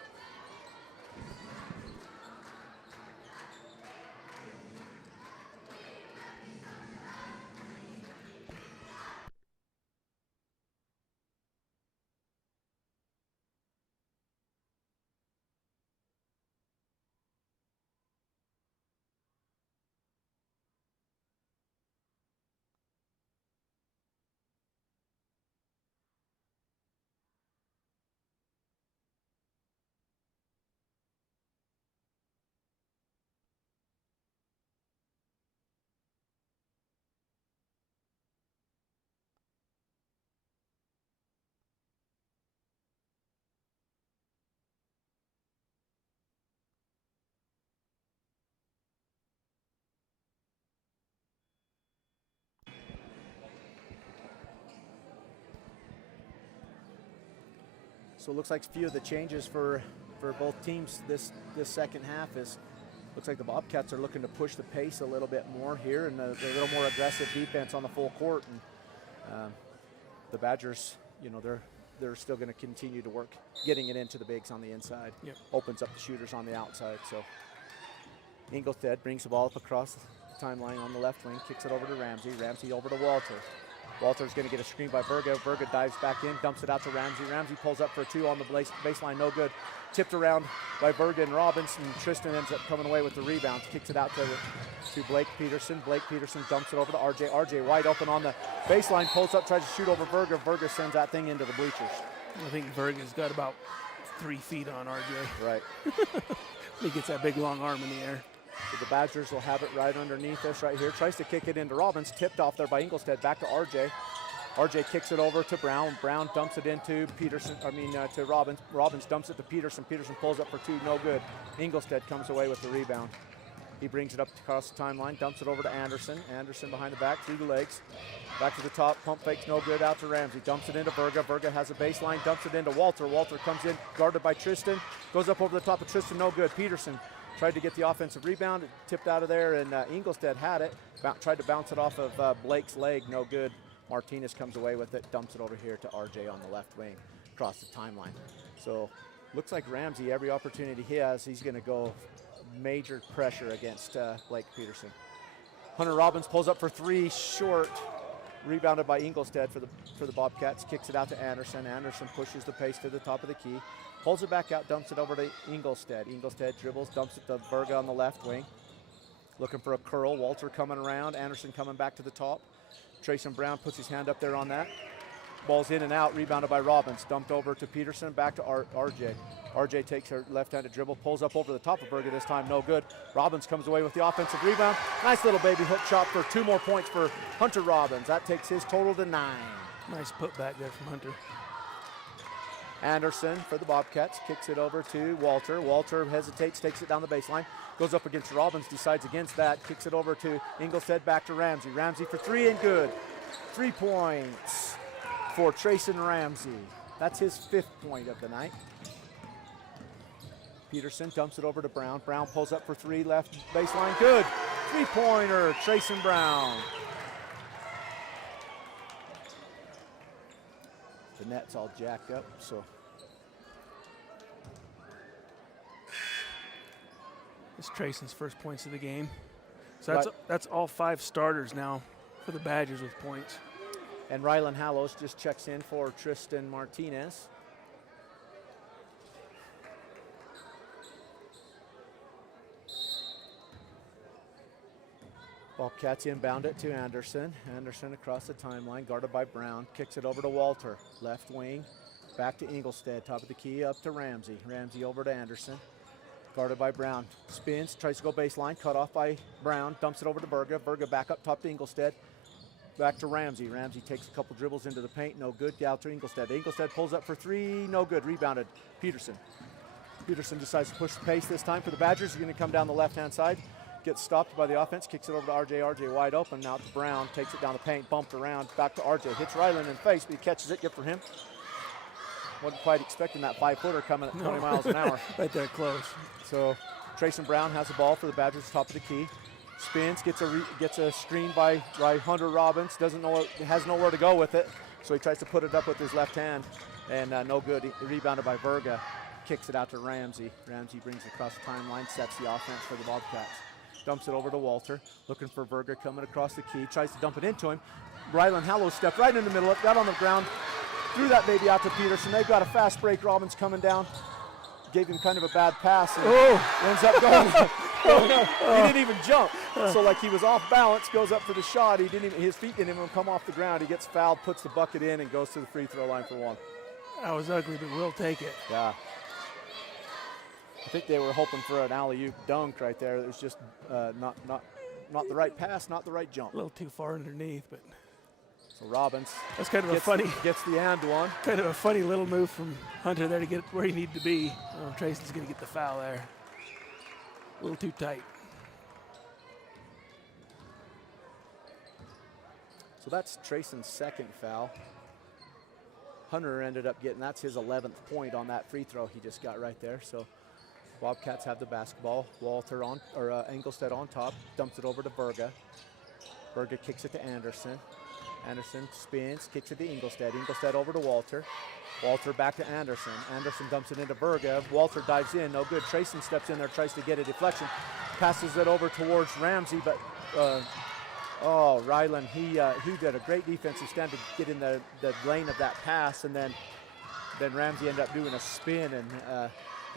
So it looks like a few of the changes for both teams this second half is, looks like the Bobcats are looking to push the pace a little bit more here and a little more aggressive defense on the full court. And the Badgers, you know, they're still going to continue to work getting it into the bigs on the inside. Yep. Opens up the shooters on the outside. So Ingolstadt brings the ball up across the timeline on the left wing, kicks it over to Ramsey. Ramsey over to Walter. Walter's going to get a screen by Verga. Verga dives back in, dumps it out to Ramsey. Ramsey pulls up for a 2 on the baseline, no good. Tipped around by Verga and Robinson. Tristan ends up coming away with the rebound. Kicks it out to Blake Peterson. Blake Peterson dumps it over to RJ. RJ wide open on the baseline, pulls up, tries to shoot over Verga. Verga sends that thing into the bleachers. I think Verga's got about 3 feet on RJ. Right. He gets that big long arm in the air. So the Badgers will have it right underneath us right here. Tries to kick it into Robbins. Tipped off there by Ingolstadt. Back to RJ. RJ kicks it over to Brown. Brown dumps it into Peterson. To Robbins. Robbins dumps it to Peterson. Peterson pulls up for 2. No good. Ingolstadt comes away with the rebound. He brings it up across the timeline. Dumps it over to Anderson. Anderson behind the back, through the legs. Back to the top. Pump fakes no good. Out to Ramsey. Dumps it into Verga. Verga has a baseline. Dumps it into Walter. Walter comes in, guarded by Tristan. Goes up over the top of Tristan. No good. Peterson tried to get the offensive rebound. It tipped out of there, and Ingolstadt had it. Tried to bounce it off of Blake's leg. No good. Martinez comes away with it. Dumps it over here to RJ on the left wing across the timeline. So looks like Ramsey, every opportunity he has, he's going to go major pressure against Blake Peterson. Hunter Robbins pulls up for 3, short. Rebounded by Ingolstadt for the Bobcats. Kicks it out to Anderson. Anderson pushes the pace to the top of the key. Pulls it back out, dumps it over to Ingolstadt. Ingolstadt dribbles, dumps it to Verga on the left wing. Looking for a curl. Walter coming around. Anderson coming back to the top. Trayson Brown puts his hand up there on that. Ball's in and out, rebounded by Robbins. Dumped over to Peterson, back to RJ. RJ takes her left-handed dribble, pulls up over the top of Verga this time, no good. Robbins comes away with the offensive rebound. Nice little baby hook shot for 2 more points for Hunter Robbins. That takes his total to 9. Nice putback there from Hunter. Anderson for the Bobcats, kicks it over to Walter. Walter hesitates, takes it down the baseline, goes up against Robbins, decides against that, kicks it over to Ingolstadt, back to Ramsey. Ramsey for 3 and good. 3 points for Trayson Ramsey. That's his 5th point of the night. Peterson dumps it over to Brown. Brown pulls up for 3, left baseline, good. 3-pointer, Trayson Brown. The net's all jacked up, so. It's Trayson's first points of the game. So that's all 5 starters now for the Badgers with points. And Rylan Hallows just checks in for Tristan Martinez. Bobcats inbound it to Anderson. Anderson across the timeline, guarded by Brown. Kicks it over to Walter. Left wing, back to Ingolstadt. Top of the key, up to Ramsey. Ramsey over to Anderson. Guarded by Brown. Spins, tries to go baseline, cut off by Brown. Dumps it over to Verga. Verga back up top to Ingolstadt. Back to Ramsey. Ramsey takes a couple dribbles into the paint, no good. Down to Ingolstadt. Ingolstadt pulls up for 3, no good. Rebounded, Peterson. Peterson decides to push the pace this time for the Badgers. He's going to come down the left-hand side. Gets stopped by the offense, kicks it over to RJ. RJ wide open, now to Brown, takes it down the paint, bumped around, back to RJ. Hits Ryland in the face, but he catches it, good for him. Wasn't quite expecting that 5-footer coming at 20 miles an hour. Right there, close. So Trayson Brown has the ball for the Badgers, top of the key. Spins, gets a screen by Hunter Robbins, has nowhere to go with it, so he tries to put it up with his left hand, and no good. Rebounded by Verga, kicks it out to Ramsey. Ramsey brings it across the timeline, sets the offense for the Bobcats. Dumps it over to Walter, looking for Verga coming across the key, tries to dump it into him. Rylan Hallows stepped right in the middle, got on the ground, threw that baby out to Peterson. They've got a fast break. Robbins coming down, gave him kind of a bad pass, and ends up going. He didn't even jump, so like he was off balance, goes up for the shot. His feet didn't even come off the ground. He gets fouled, puts the bucket in, and goes to the free throw line for 1. That was ugly, but we'll take it. Yeah. I think they were hoping for an alley-oop dunk right there. It was just not the right pass, not the right jump. A little too far underneath, but. So Robbins. That's kind of gets the and one. Kind of a funny little move from Hunter there to get where he needed to be. Trayson's going to get the foul there. A little too tight. So that's Trayson's 2nd foul. Hunter ended up getting, that's his 11th point on that free throw he just got right there. So Bobcats have the basketball. Walter on, or Engelstad on top, dumps it over to Berga. Berga kicks it to Anderson. Anderson spins, kicks it to Engelstad. Engelstad over to Walter. Walter back to Anderson. Anderson dumps it into Berga. Walter dives in, no good. Trayson steps in there, tries to get a deflection. Passes it over towards Ramsey, but Ryland, he did a great defensive stand to get in the lane of that pass, and then Ramsey ended up doing a spin, and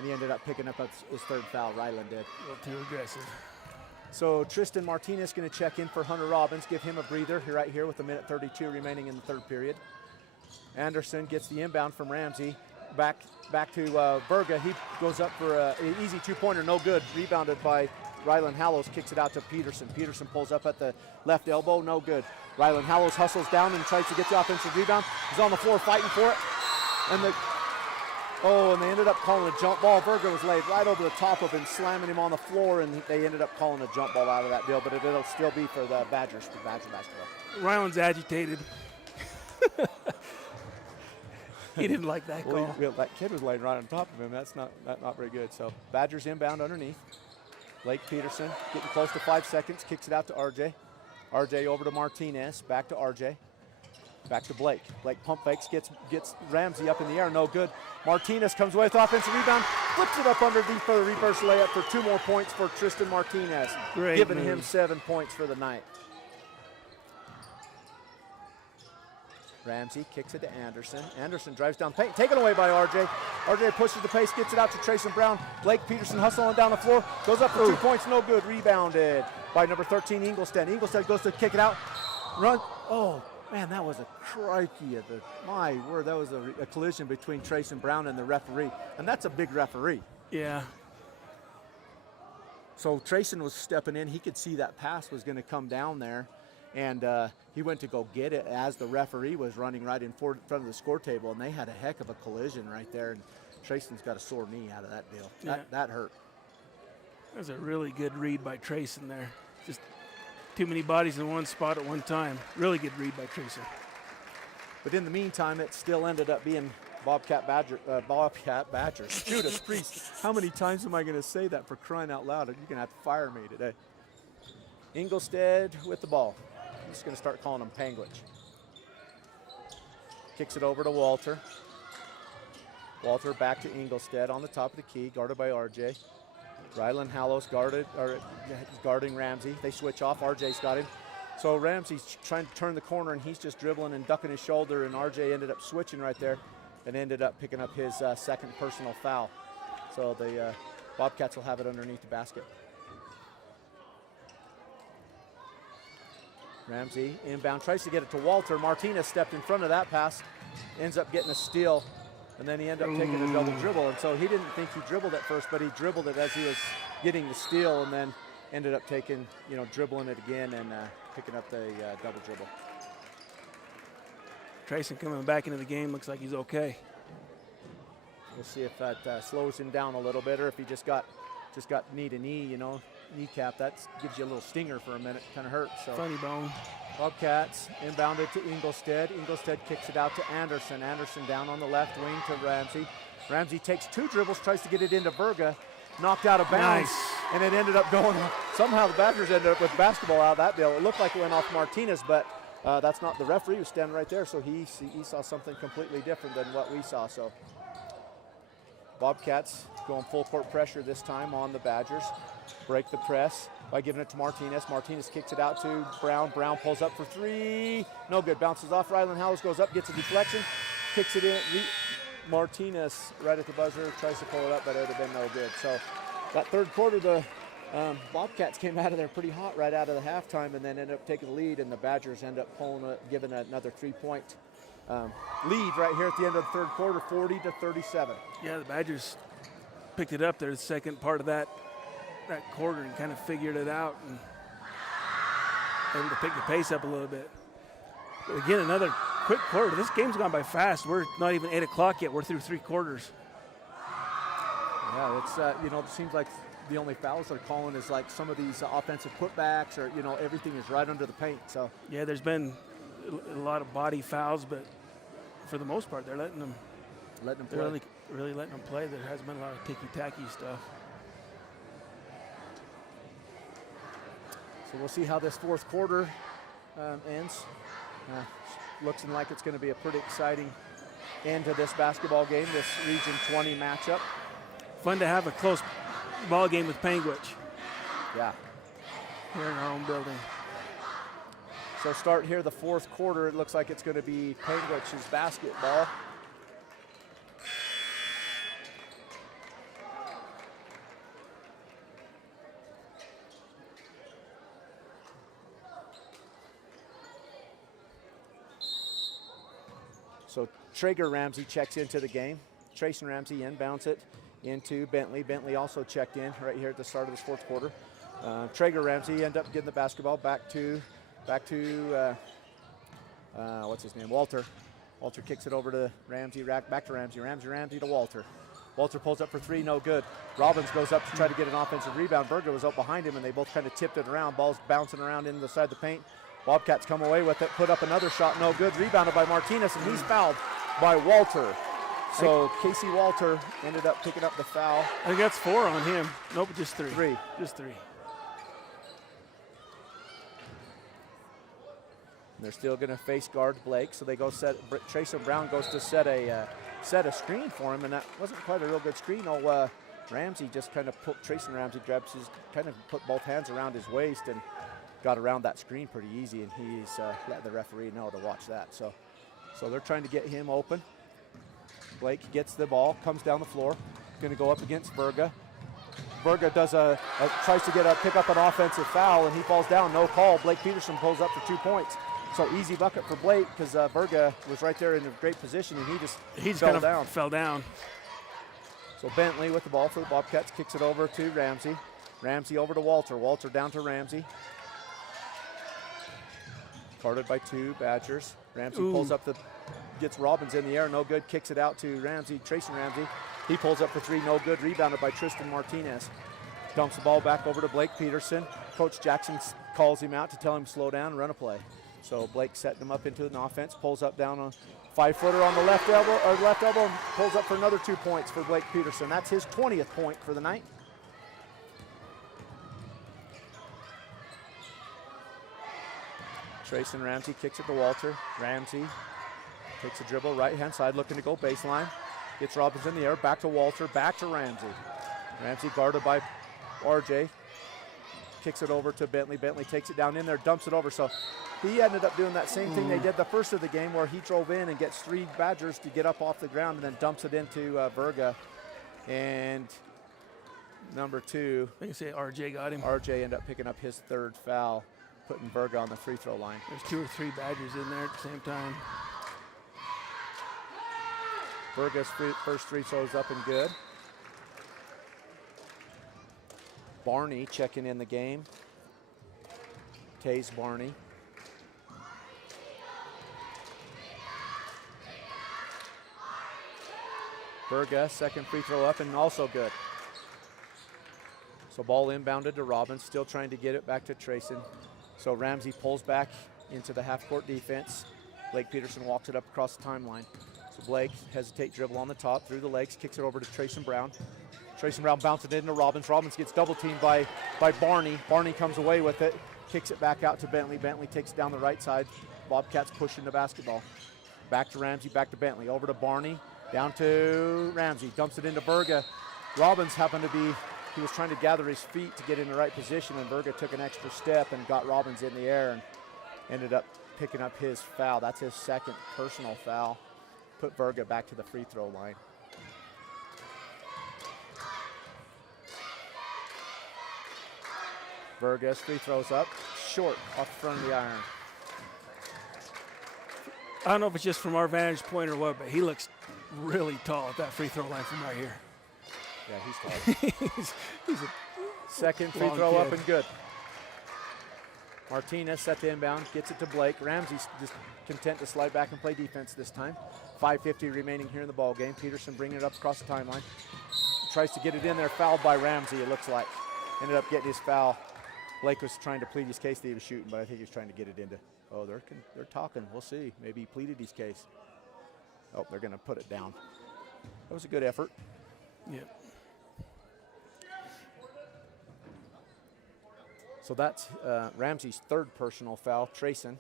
he ended up picking up his third foul. Ryland did. A little too aggressive. So Tristan Martinez going to check in for Hunter Robbins, give him a breather right here with 1:32 remaining in the third period. Anderson gets the inbound from Ramsey. Back to Berga. He goes up for an easy two-pointer, no good. Rebounded by Ryland Hallows, kicks it out to Peterson. Peterson pulls up at the left elbow, no good. Ryland Hallows hustles down and tries to get the offensive rebound. He's on the floor fighting for it. And they ended up calling a jump ball. Berger was laid right over the top of him, slamming him on the floor, and they ended up calling a jump ball out of that deal, but it'll still be for the Badgers, for Badger basketball. Ryland's agitated. He didn't like that call. Well, that kid was laying right on top of him. That's not very good. So Badgers inbound underneath. Blake Peterson getting close to 5 seconds, kicks it out to RJ. RJ over to Martinez, back to RJ. Back to Blake. Blake pump fakes, gets Ramsey up in the air, no good. Martinez comes away with offensive rebound, flips it up underneath for a reverse layup for 2 more points for Tristan Martinez, giving him 7 points for the night. Ramsey kicks it to Anderson. Anderson drives down paint, taken away by RJ. RJ pushes the pace, gets it out to Trayson Brown. Blake Peterson hustling down the floor, goes up for 2 points, no good. Rebounded by number 13, Engelstad. Engelstad goes to kick it out. Run. Oh, man, that was a crikey. My word, that was a collision between Trayson Brown and the referee. And that's a big referee. Yeah. So Trayson was stepping in. He could see that pass was going to come down there. And he went to go get it as the referee was running right in front of the score table, and they had a heck of a collision right there. And Trayson's got a sore knee out of that deal. That hurt. That was a really good read by Trayson there. Just too many bodies in one spot at one time. Really good read by Trayson. But in the meantime, it still ended up being Bobcat Badgers. Judas Priest. How many times am I going to say that, for crying out loud? You're going to have to fire me today. Engelstad with the ball. I'm just going to start calling him Panguitch. Kicks it over to Walter. Walter back to Engelstad on the top of the key, guarded by RJ. Ryland Hallows guarding Ramsey. They switch off. RJ's got him. So Ramsey's trying to turn the corner, and he's just dribbling and ducking his shoulder, and RJ ended up switching right there and ended up picking up his second personal foul. So the Bobcats will have it underneath the basket. Ramsey inbound, tries to get it to Walter. Martinez stepped in front of that pass, ends up getting a steal, and then he ended up taking a double dribble. And so he didn't think he dribbled it first, but he dribbled it as he was getting the steal, and then ended up taking, dribbling it again and picking up the double dribble. Trayson coming back into the game, looks like he's okay. We'll see if that slows him down a little bit, or if he just got knee to knee, kneecap. That gives you a little stinger for a minute, kind of hurts. So funny bone. Bobcats inbounded to Engelstad. Engelstad kicks it out to Anderson. Anderson down on the left wing to Ramsey. Ramsey takes 2 dribbles, tries to get it into Berga, knocked out of bounds, and it ended up going. Somehow the Badgers ended up with basketball out of that deal. It looked like it went off Martinez, but that's not. The referee was standing right there, so he saw something completely different than what we saw. So Bobcats going full court pressure this time on the Badgers. Break the press by giving it to Martinez. Martinez kicks it out to Brown. Brown pulls up for 3. No good. Bounces off. Ryland Howells goes up, gets a deflection, kicks it in. Martinez right at the buzzer, tries to pull it up, but it would have been no good. So that third quarter, the Bobcats came out of there pretty hot right out of the halftime, and then ended up taking the lead, and the Badgers end up giving another 3-point lead right here at the end of the third quarter, 40-37. Yeah, the Badgers picked it up there the second part of that quarter and kind of figured it out and able to pick the pace up a little bit. But again, another quick quarter. This game's gone by fast. We're not even 8 o'clock yet. We're through 3 quarters. Yeah, it's it seems like the only fouls they're calling is like some of these offensive putbacks, or everything is right under the paint. So yeah, there's been a lot of body fouls, but for the most part, they're letting them. Letting them They're play. really letting them play. There hasn't been a lot of ticky-tacky stuff. So we'll see how this fourth quarter ends. Looks like it's going to be a pretty exciting end to this basketball game, this Region 20 matchup. Fun to have a close ball game with Panguitch Yeah. here in our own building. So start here the fourth quarter. It looks like it's going to be Panguitch's basketball. So Traeger Ramsey checks into the game. Trayson Ramsey inbounds it into Bentley. Bentley also checked in right here at the start of this fourth quarter. Traeger Ramsey end up getting the basketball back to what's his name? Walter. Walter kicks it over to Ramsey, back to Ramsey. Ramsey to Walter. Walter pulls up for three, no good. Robbins goes up to try to get an offensive rebound. Berger was up behind him, and they both kind of tipped it around. Ball's bouncing around in the side of the paint. Bobcats come away with it, put up another shot, no good. Rebounded by Martinez, and he's fouled by Walter. So Casey Walter ended up picking up the foul. I think that's 4 on him. Nope, just 3. 3. Just 3. And they're still going to face guard Blake, so they go set. Trayson Brown goes to set a screen for him, and that wasn't quite a real good screen. Ramsey just kind of Trayson Ramsey kind of put both hands around his waist and got around that screen pretty easy, and he's let the referee know to watch that. So they're trying to get him open. Blake gets the ball, comes down the floor, going to go up against Berga. Berga does tries to pick up an offensive foul, and he falls down. No call. Blake Peterson pulls up for 2 points. So easy bucket for Blake because Berga was right there in a great position, and he just fell down. So Bentley with the ball for the Bobcats kicks it over to Ramsey. Ramsey over to Walter. Walter down to Ramsey. Guarded by 2 Badgers. Ramsey pulls up gets Robbins in the air, no good. Kicks it out to Ramsey, Trayson Ramsey. He pulls up for 3, no good. Rebounded by Tristan Martinez. Dumps the ball back over to Blake Peterson. Coach Jackson calls him out to tell him to slow down and run a play. So Blake setting him up into an offense, pulls up down a 5-footer on the left elbow, and pulls up for another 2 points for Blake Peterson. That's his 20th point for the night. Trayson Ramsey kicks it to Walter. Ramsey takes a dribble, right-hand side, looking to go baseline. Gets Robbins in the air, back to Walter, back to Ramsey. Ramsey guarded by RJ. Kicks it over to Bentley. Bentley takes it down in there, dumps it over. So he ended up doing that same thing they did the first of the game, where he drove in and gets 3 Badgers to get up off the ground and then dumps it into Berga. And number 2. I think say RJ got him. RJ ended up picking up his 3rd foul, putting Berga on the free throw line. There's 2 or 3 Badgers in there at the same time. Berga's first free throw is up and good. Barney checking in the game. Taze Barney. Berga, second free throw up and also good. So ball inbounded to Robbins, still trying to get it back to Trayson. So Ramsey pulls back into the half-court defense. Blake Peterson walks it up across the timeline. So Blake, hesitate dribble on the top, through the legs, kicks it over to Trayson Brown. Trayson Brown bounces it into Robbins. Robbins gets double teamed by Barney. Barney comes away with it, kicks it back out to Bentley. Bentley takes it down the right side. Bobcats pushing the basketball. Back to Ramsey, back to Bentley, over to Barney, down to Ramsey, dumps it into Berga. Robbins happened to be, he was trying to gather his feet to get in the right position, and Berga took an extra step and got Robbins in the air and ended up picking up his foul. That's his 2nd personal foul. Put Berga back to the free throw line. Berga's free throws up, short off the front of the iron. I don't know if it's just from our vantage point or what, but he looks really tall at that free throw line from right here. Yeah, he's tall. he's a Second free long throw kid. up and good. Martinez set the inbound, gets it to Blake. Ramsey's just content to slide back and play defense this time. 5:50 remaining here in the ball game. Peterson bringing it up across the timeline. Tries to get it in there, fouled by Ramsey, it looks like. Ended up getting his foul. Blake was trying to plead his case that he was shooting, but I think he was trying to get it into. Oh, they're talking. We'll see. Maybe he pleaded his case. Oh, they're going to put it down. That was a good effort. Yep. So that's Ramsey's third personal foul. Trayson.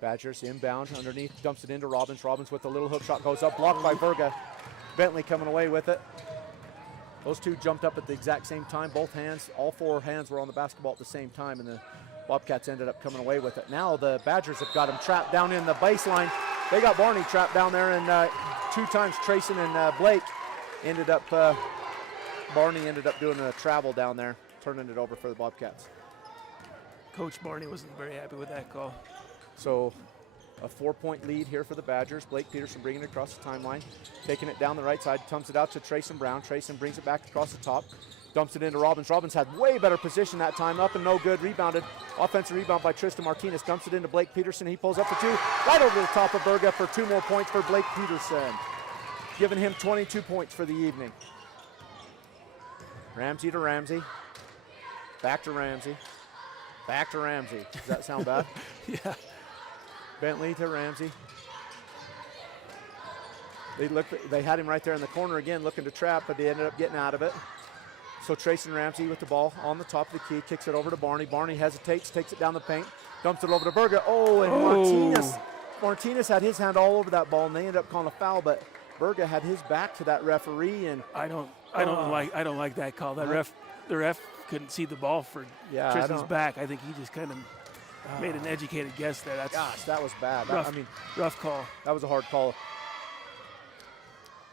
Badgers inbound underneath, dumps it into Robbins. Robbins with a little hook shot goes up, blocked by Berga. Bentley coming away with it. Those two jumped up at the exact same time. Both hands, all four hands were on the basketball at the same time, and the Bobcats ended up coming away with it. Now the Badgers have got him trapped down in the baseline. They got Barney trapped down there, and 2 times Trayson and Blake ended up, Barney ended up doing a travel down there, turning it over for the Bobcats. Coach Barney wasn't very happy with that call. So a 4-point lead here for the Badgers. Blake Peterson bringing it across the timeline, taking it down the right side, dumps it out to Trayson Brown. Trayson brings it back across the top, dumps it into Robbins. Robbins had way better position that time, up and no good, rebounded. Offensive rebound by Tristan Martinez, dumps it into Blake Peterson. He pulls up for 2, right over the top of Berga for 2 more points for Blake Peterson, giving him 22 points for the evening. Ramsey to Ramsey, back to Ramsey, back to Ramsey. Does that sound bad? Yeah. Bentley to Ramsey. They had him right there in the corner again looking to trap, but they ended up getting out of it. So Trayson Ramsey with the ball on the top of the key, kicks it over to Barney. Barney hesitates, takes it down the paint, dumps it over to Berga. Oh, and Martinez had his hand all over that ball, and they ended up calling a foul, but Berga had his back to that referee, and I don't like that call. The ref couldn't see the ball for Tristan's back. I think he just kind of made an educated guess there. Gosh, that was bad. Rough call. That was a hard call.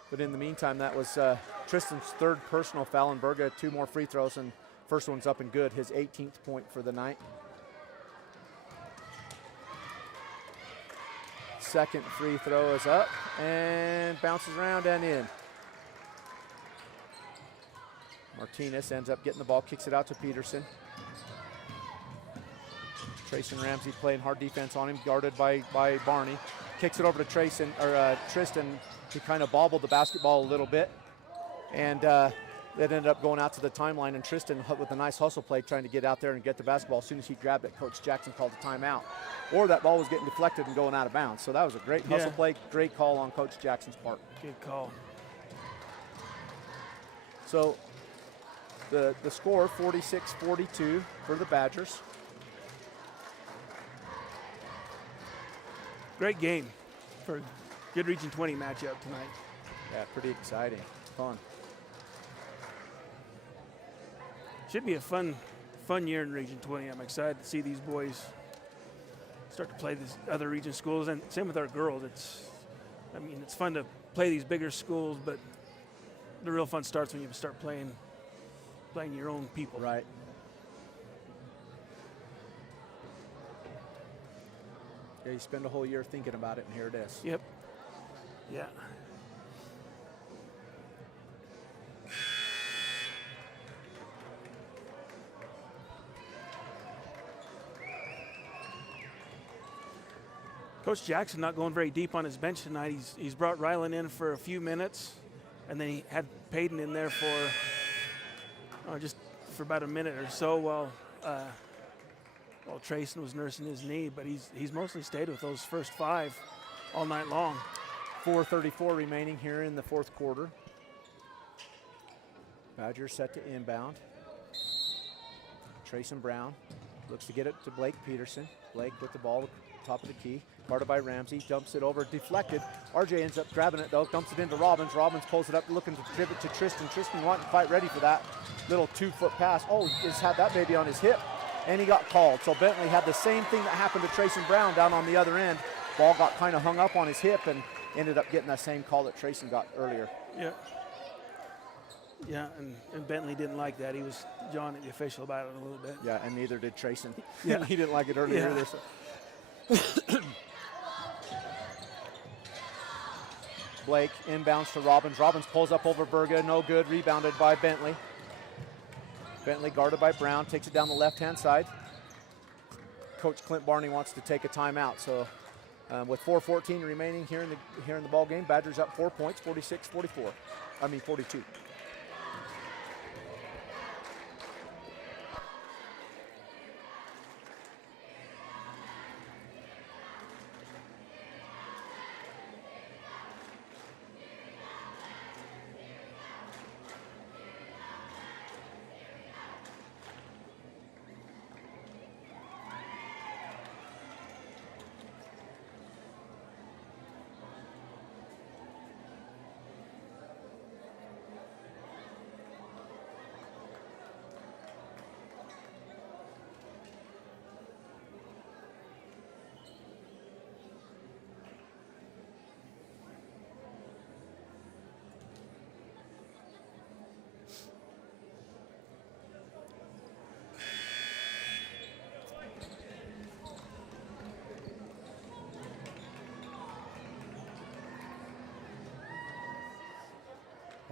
But in the meantime, that was Tristan's third personal foul, and Berga 2 more free throws, and first one's up and good, his 18th point for the night. Second free throw is up and bounces around and in. Martinez ends up getting the ball, kicks it out to Peterson. Trayson Ramsey playing hard defense on him, guarded by Barney. Kicks it over to Tristan, who kind of bobbled the basketball a little bit. And it ended up going out to the timeline, and Tristan with a nice hustle play trying to get out there and get the basketball. As soon as he grabbed it, Coach Jackson called a timeout. Or that ball was getting deflected and going out of bounds. So that was a great hustle play, great call on Coach Jackson's part. Good call. So the score, 46-42 for the Badgers. Great game for a good Region 20 matchup tonight. Yeah, pretty exciting. Fun. Should be a fun year in Region 20. I'm excited to see these boys start to play these other region schools, and same with our girls. It's fun to play these bigger schools, but the real fun starts when you start playing your own people. Right. Yeah, you spend a whole year thinking about it, and here it is. Yep. Yeah. Coach Jackson not going very deep on his bench tonight. He's brought Rylan in for a few minutes, and then he had Payton in there for just for about a minute or so while Trayson was nursing his knee. But he's mostly stayed with those first 5 all night long. 4:34 remaining here in the fourth quarter. Badgers set to inbound. Trayson Brown looks to get it to Blake Peterson. Blake with the ball, top of the key, guarded by Ramsey, dumps it over, deflected. RJ ends up grabbing it though, dumps it into Robbins. Robbins pulls it up, looking to trip it to Tristan. Tristan wasn't quite ready for that little 2-foot pass. Oh, he just had that baby on his hip, and he got called. So Bentley had the same thing that happened to Trayson Brown down on the other end. Ball got kind of hung up on his hip and ended up getting that same call that Trayson got earlier. Yeah. Yeah, and Bentley didn't like that. He was jawing at the official about it a little bit. Yeah, and neither did Trayson. Yeah. He didn't like it earlier either. So. Blake inbounds to Robbins. Robbins pulls up over Berga. No good. Rebounded by Bentley. Bentley guarded by Brown. Takes it down the left-hand side. Coach Clint Barney wants to take a timeout. So with 4:14 remaining here in the ball game, Badgers up 4 points, 42.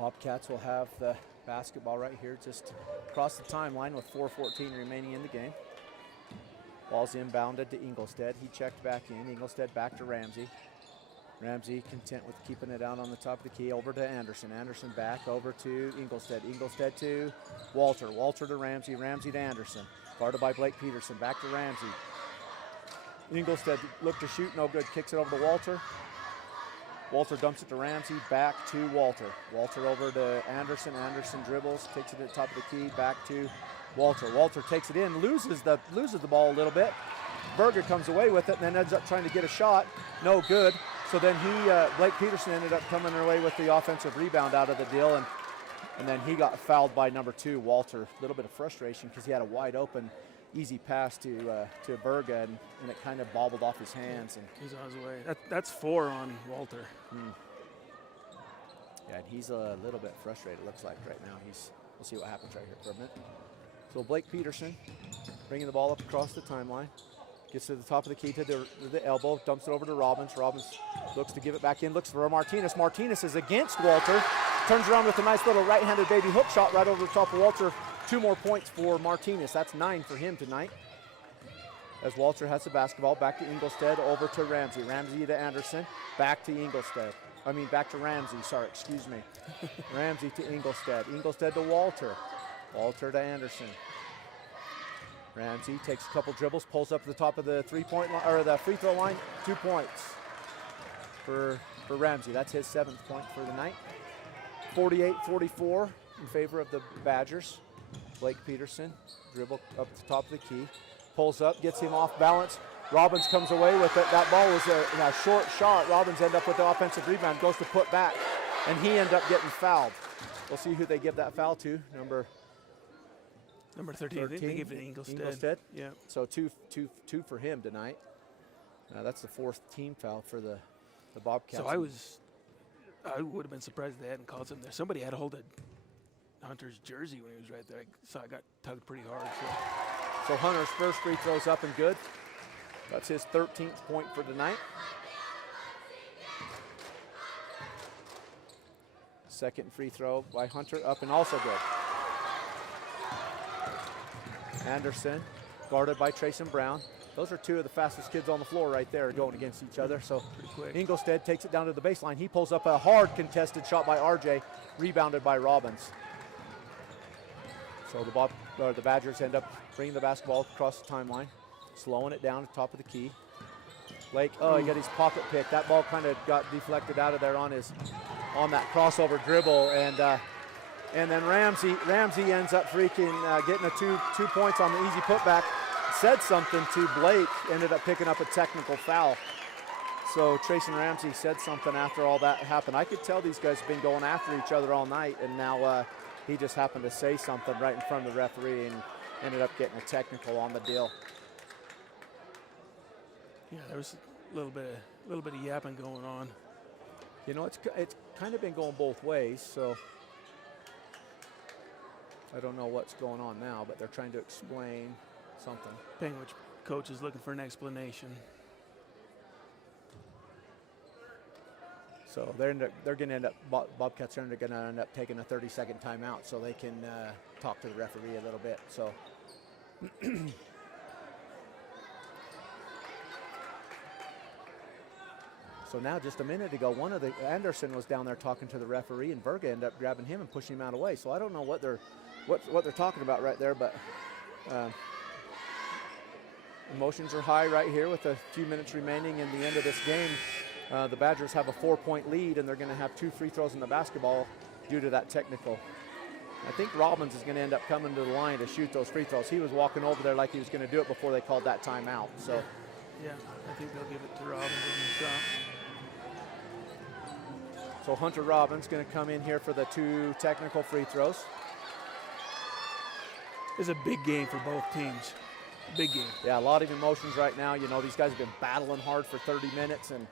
Bobcats will have the basketball right here just across the timeline with 4:14 remaining in the game. Ball's inbounded to Ingolstead. He checked back in. Ingolstead back to Ramsey. Ramsey content with keeping it out on the top of the key. Over to Anderson. Anderson back over to Ingolstead. Ingolstead to Walter. Walter to Ramsey. Ramsey to Anderson. Guarded by Blake Peterson. Back to Ramsey. Ingolstead looked to shoot. No good. Kicks it over to Walter. Walter dumps it to Ramsey. Back to Walter. Walter over to Anderson. Anderson dribbles. Takes it at the top of the key. Back to Walter. Walter takes it in. Loses the ball a little bit. Berger comes away with it and then ends up trying to get a shot. No good. So then Blake Peterson ended up coming away with the offensive rebound out of the deal, and then he got fouled by number 2, Walter. A little bit of frustration because he had a wide open, easy pass to Berga, and it kind of bobbled off his hands. And he's on his way. That's 4 on Walter. Yeah, and he's a little bit frustrated, it looks like right now. We'll see what happens right here for a minute. So Blake Peterson bringing the ball up across the timeline. Gets to the top of the key to the elbow, dumps it over to Robbins. Robbins looks to give it back in, looks for Martinez. Martinez is against Walter. Turns around with a nice little right-handed baby hook shot right over the top of Walter. 2 more points for Martinez. That's 9 for him tonight. As Walter has the basketball, back to Ingolstead, over to Ramsey. Ramsey to Anderson, back to Ingolstead. Back to Ramsey, sorry, excuse me. Ramsey to Ingolstead. Ingolstead to Walter. Walter to Anderson. Ramsey takes a couple dribbles, pulls up to the top of the three-point line, or the free throw line. 2 points for Ramsey. That's his 7th point for the night. 48-44 in favor of the Badgers. Blake Peterson dribble up the top of the key, pulls up, gets him off balance. Robbins comes away with it. That ball was a short shot. Robbins ended up with the offensive rebound, goes to put back, and he ended up getting fouled. We'll see who they give that foul to. Number 13. I think they give it to Ingolstead. Yeah. So two for him tonight. That's the 4th team foul for the Bobcats. So I would have been surprised if they hadn't called something there. Somebody had a hold of Hunter's jersey when he was right there. I saw it got tugged pretty hard. So Hunter's first free throw's up and good. That's his 13th point for tonight. Second free throw by Hunter, up and also good. Anderson, guarded by Trayson Brown. Those are 2 of the fastest kids on the floor right there going against each other. So Ingolstead takes it down to the baseline. He pulls up a hard contested shot by RJ, rebounded by Robbins. So the Badgers end up bringing the basketball across the timeline, slowing it down at the top of the key. Blake, he got his pocket pick. That ball kind of got deflected out of there on that crossover dribble, and then Ramsey ends up getting a two points on the easy putback. Said something to Blake, ended up picking up a technical foul. So Trayson Ramsey said something after all that happened. I could tell these guys have been going after each other all night, and now he just happened to say something right in front of the referee and ended up getting a technical on the deal. Yeah, there was a little bit of yapping going on. You know, it's kind of been going both ways, so I don't know what's going on now, but they're trying to explain something. Panguitch coach is looking for an explanation. So they're going to end up, Bobcats are going to end up taking a 30-second timeout so they can talk to the referee a little bit. So So now just a minute ago, Anderson was down there talking to the referee, and Berga ended up grabbing him and pushing him out of the way. So I don't know what they're talking about right there, but emotions are high right here with a few minutes remaining in the end of this game. The Badgers have a 4-point lead, and they're going to have 2 free throws in the basketball due to that technical. I think Robbins is going to end up coming to the line to shoot those free throws. He was walking over there like he was going to do it before they called that timeout. So, yeah, I think they'll give it to Robbins in the shot. So Hunter Robbins going to come in here for the 2 technical free throws. It's a big game for both teams. Big game. Yeah, a lot of emotions right now. You know, these guys have been battling hard for 30 minutes, and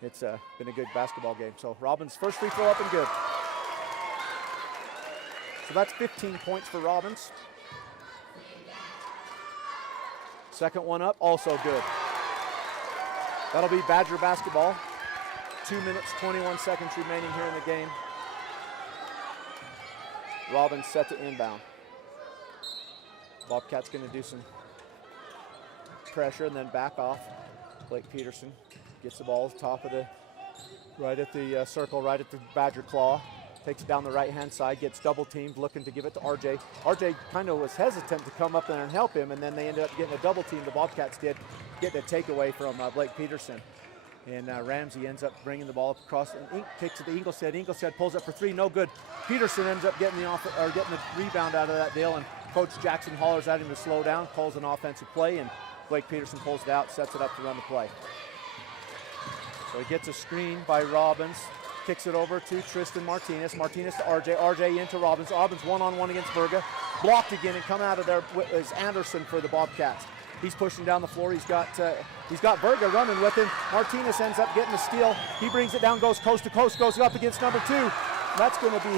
it's been a good basketball game. So Robbins' first free throw up and good. So that's 15 points for Robbins. Second one up, also good. That'll be Badger basketball. 2 minutes, 21 seconds remaining here in the game. Robbins set to inbound. Bobcats going to do some pressure and then back off. Blake Peterson gets the ball top of the, right at the circle, right at the Badger claw. Takes it down the right-hand side, gets double teamed, looking to give it to RJ. RJ kind of was hesitant to come up there and help him, and then they ended up getting a double team, the Bobcats did, getting a takeaway from Blake Peterson. And Ramsey ends up bringing the ball up across and kicks it to Ingolstadt. Ingolstadt pulls up for three, no good. Peterson ends up getting getting the rebound out of that deal, and Coach Jackson hollers at him to slow down, calls an offensive play, and Blake Peterson pulls it out, sets it up to run the play. So he gets a screen by Robbins, kicks it over to Tristan Martinez. Martinez to RJ. RJ into Robbins. Robbins one-on-one against Berga. Blocked again, and come out of there is Anderson for the Bobcats. He's pushing down the floor. He's got Berga running with him. Martinez ends up getting the steal. He brings it down, goes coast to coast, goes up against number 2. That's going to be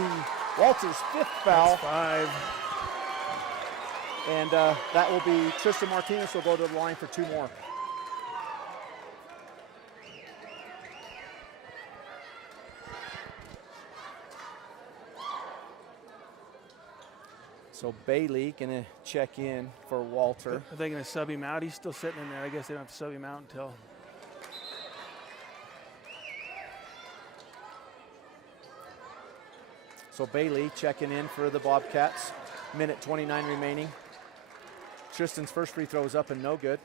Walter's 5th foul. That's 5. And that will be Tristan Martinez will go to the line for 2 more. So Bailey gonna check in for Walter. Are they gonna sub him out? He's still sitting in there. I guess they don't have to sub him out until. So Bailey checking in for the Bobcats. Minute 29 remaining. Tristan's first free throw is up and no good.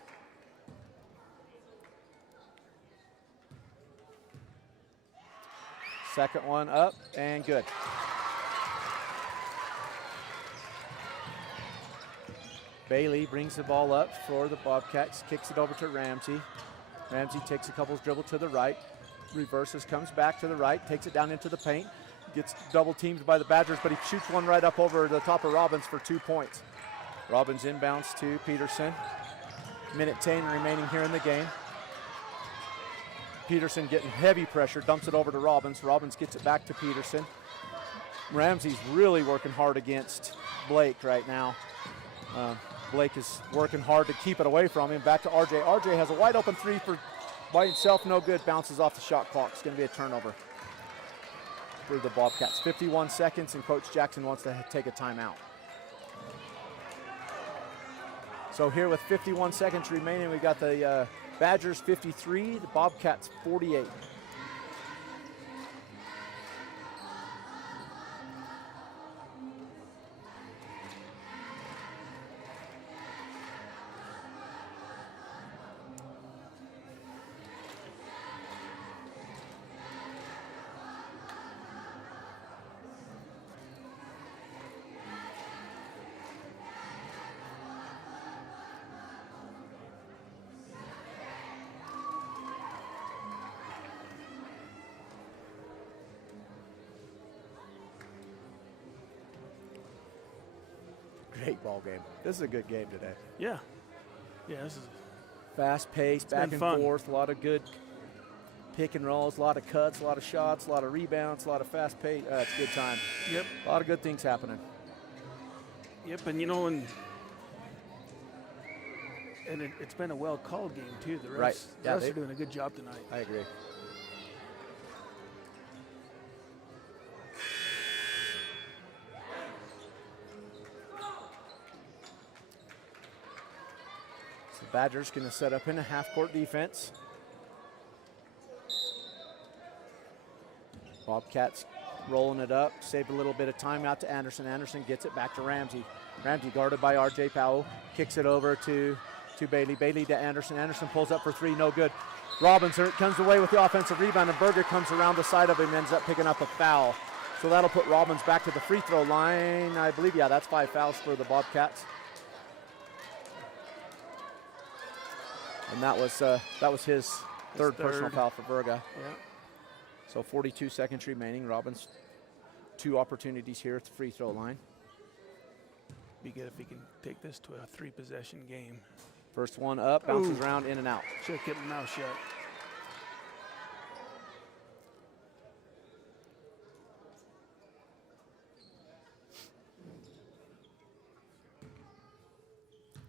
Second one up and good. Bailey brings the ball up for the Bobcats, kicks it over to Ramsey. Ramsey takes a couple dribble to the right, reverses, comes back to the right, takes it down into the paint, gets double teamed by the Badgers, but he shoots one right up over the top of Robbins for 2 points. Robbins inbounds to Peterson. Minute 10 remaining here in the game. Peterson getting heavy pressure, dumps it over to Robbins. Robbins gets it back to Peterson. Ramsey's really working hard against Blake right now. Blake is working hard to keep it away from him. Back to RJ. RJ has a wide open 3 by himself, no good. Bounces off the shot clock. It's going to be a turnover for the Bobcats. 51 seconds, and Coach Jackson wants to take a timeout. So here with 51 seconds remaining, we got the Badgers 53, the Bobcats 48. Great ball game. This is a good game today. Yeah. Yeah, this is fast paced, back and forth, a lot of good pick and rolls, a lot of cuts, a lot of shots, a lot of rebounds, a lot of fast pace. It's a good time. Yep. A lot of good things happening. Yep, and you know, and it's been a well-called game too. The refs, right. Yeah, refs are doing a good job tonight. I agree. So the Badgers going to set up in a half-court defense. Bobcats rolling it up, saved a little bit of time out to Anderson. Anderson gets it back to Ramsey. Ramsey guarded by RJ Powell, kicks it over to Bailey. Bailey to Anderson. Anderson pulls up for 3, no good. Robinson comes away with the offensive rebound, and Berger comes around the side of him, ends up picking up a foul. So that'll put Robbins back to the free throw line. I believe, yeah, that's 5 fouls for the Bobcats. And that was his third personal foul for Berger. Yeah. So 42 seconds remaining. Robbins, 2 opportunities here at the free throw line. Be good if he can take this to a 3-possession game. First one up, bounces around, in and out. Should have kept his mouth shut.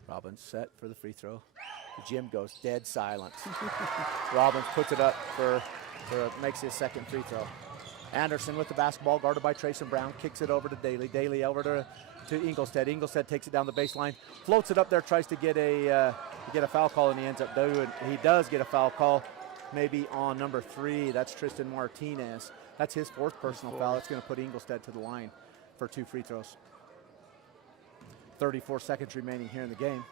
Robbins set for the free throw. The gym goes dead silent. Robbins puts it up makes his second free throw. Anderson with the basketball, guarded by Trayson Brown, kicks it over to Daly. Daly over to Ingolstead. Ingolstead takes it down the baseline, floats it up there, tries to get a foul call, and he does get a foul call, maybe on number 3. That's Tristan Martinez. That's his 4th personal foul. That's going to put Ingolstead to the line for 2 free throws. 34 seconds remaining here in the game.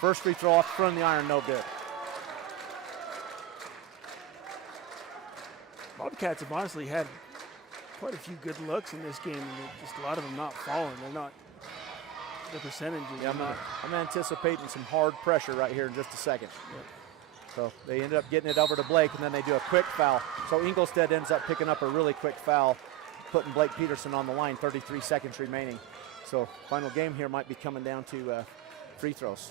First free throw off the front of the iron, no good. Bobcats have honestly had quite a few good looks in this game, and just a lot of them not falling. They're not, the percentages Yeah, are not. I'm anticipating some hard pressure right here in just a second. Yep. So they ended up getting it over to Blake, and then they do a quick foul. So Ingolstead ends up picking up a really quick foul, putting Blake Peterson on the line, 33 seconds remaining. So final game here might be coming down to free throws.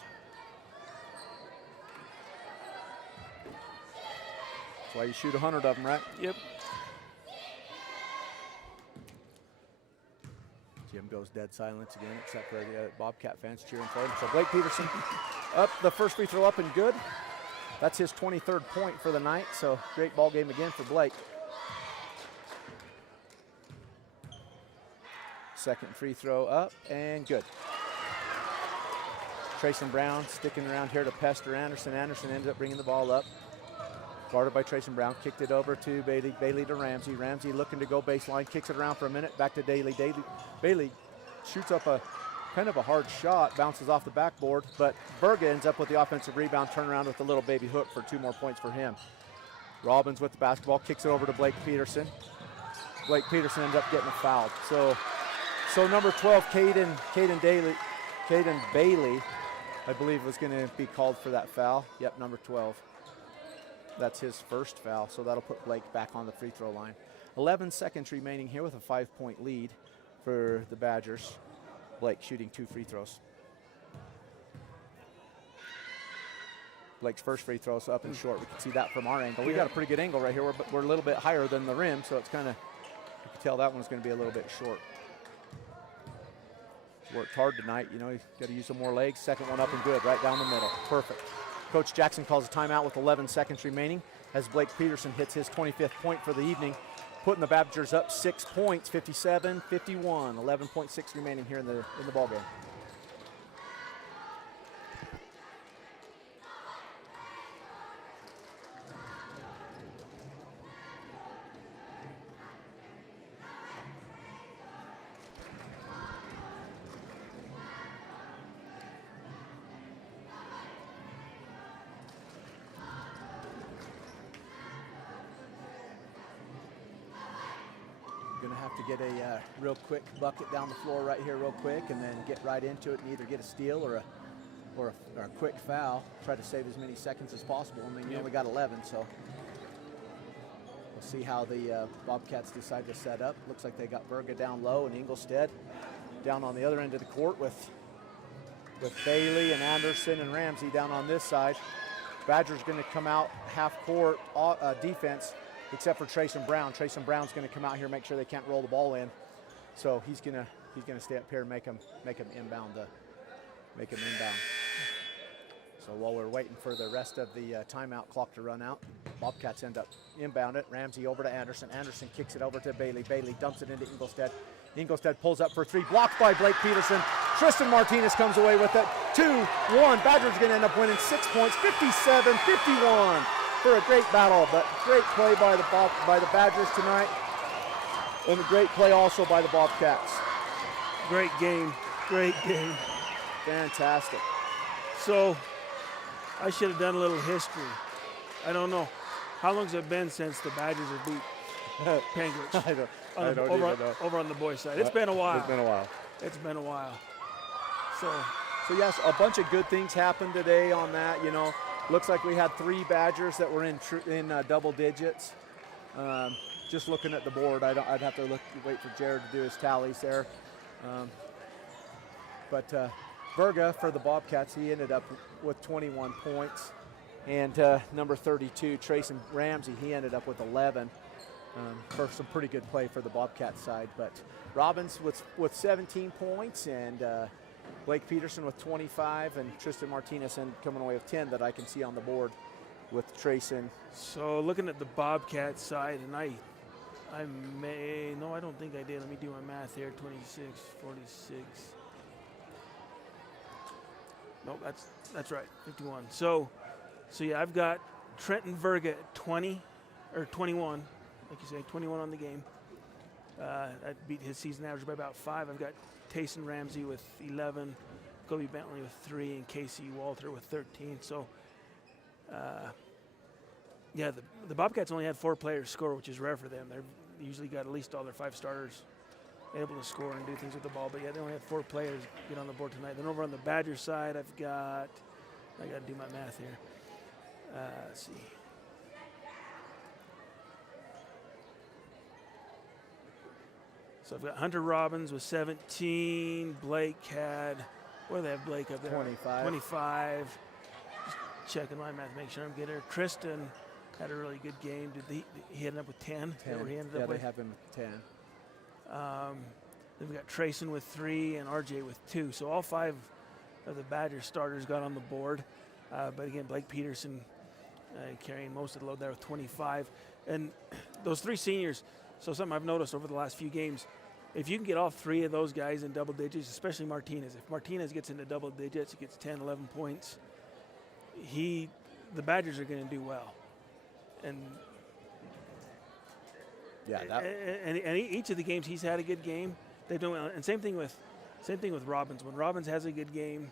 That's why you shoot 100 of them, right? Yep. Jim goes dead silence again, except for the Bobcat fans cheering for him. So Blake Peterson up, the first free throw up and good. That's his 23rd point for the night, so great ball game again for Blake. Second free throw up and good. Trayson Brown sticking around here to pester Anderson. Anderson ends up bringing the ball up. Guarded by Trayson Brown, kicked it over to Bailey. Bailey to Ramsey. Ramsey looking to go baseline, kicks it around for a minute, back to Daly. Bailey shoots up a kind of a hard shot, bounces off the backboard, but Berga ends up with the offensive rebound, turn around with a little baby hook for 2 more points for him. Robbins with the basketball, kicks it over to Blake Peterson. Blake Peterson ends up getting fouled. So number 12, Caden Bailey, I believe was going to be called for that foul. Yep, number 12. That's his first foul, so that'll put Blake back on the free throw line. 11 seconds remaining here with a 5-point lead for the Badgers. Blake shooting 2 free throws. Blake's first free throw is up and short. We can see that from our angle. We got a pretty good angle right here. We're a little bit higher than the rim, so it's kind of, you can tell that one's going to be a little bit short. Worked hard tonight, you know, he's got to use some more legs. Second one up and good, right down the middle. Perfect. Coach Jackson calls a timeout with 11 seconds remaining as Blake Peterson hits his 25th point for the evening, putting the Badgers up 6 points, 57-51. 11.6 remaining here in the ball game. Gonna have to get a real quick bucket down the floor right here real quick and then get right into it and either get a steal or a quick foul. Try to save as many seconds as possible. I mean, you only got 11, so we'll see how the Bobcats decide to set up. Looks like they got Berga down low and Ingolstead down on the other end of the court with Bailey and Anderson and Ramsey down on this side. Badgers gonna come out half court defense, except for Trayson Brown. Trayson Brown's going to come out here, make sure they can't roll the ball in. So he's going to stay up here and make him inbound. So while we're waiting for the rest of the timeout clock to run out, Bobcats end up inbound it. Ramsey over to Anderson. Anderson kicks it over to Bailey. Bailey dumps it into Ingolstead. Ingolstead pulls up for 3, blocked by Blake Peterson. Tristan Martinez comes away with it. 2-1. Badgers going to end up winning 6 points, 57-51. For a great battle, but great play by the Badgers tonight, and a great play also by the Bobcats. Great game. Great game. Fantastic. So I should have done a little history. I don't know. How long has it been since the Badgers have beat Panguitch? I don't even know. Over on the boys' side. It's been a while. It's been a while. It's been a while. So yes, a bunch of good things happened today on that, you know. Looks like we had 3 Badgers that were in double digits. Just looking at the board, I'd have to wait for Jared to do his tallies there. But Berga for the Bobcats, he ended up with 21 points. And number 32, Trayson Ramsey, he ended up with 11 for some pretty good play for the Bobcat side. But Robbins with 17 points and Blake Peterson with 25 and Tristan Martinez coming away with 10 that I can see on the board with Trayson. So looking at the Bobcat side, and I don't think I did. Let me do my math here. 26, 46. Nope, that's right. 51. So yeah, I've got Trenton Verga at 20 or 21, like you say, 21 on the game. That beat his season average by about 5. I've got Tayson Ramsey with 11, Kobe Bentley with 3, and Casey Walter with 13. So, yeah, the Bobcats only had 4 players score, which is rare for them. They're usually got at least all their 5 starters able to score and do things with the ball. But yeah, they only had 4 players get on the board tonight. Then over on the Badger side, I got to do my math here. Let's see. So I've got Hunter Robbins with 17. Blake had, what do they have Blake up there? 25. Just checking my math, make sure I'm getting her. Tristan had a really good game. He ended up with 10? 10. He ended yeah, up they with? have him with 10. Then we got Trayson with 3 and RJ with 2. So all 5 of the Badger starters got on the board. But again, Blake Peterson carrying most of the load there with 25. And those 3 seniors, so something I've noticed over the last few games, if you can get all 3 of those guys in double digits, especially Martinez, if Martinez gets into double digits, he gets 10, 11 points, the Badgers are going to do well. And Yeah, and each of the games he's had a good game. They do well. And same thing with Robbins. When Robbins has a good game,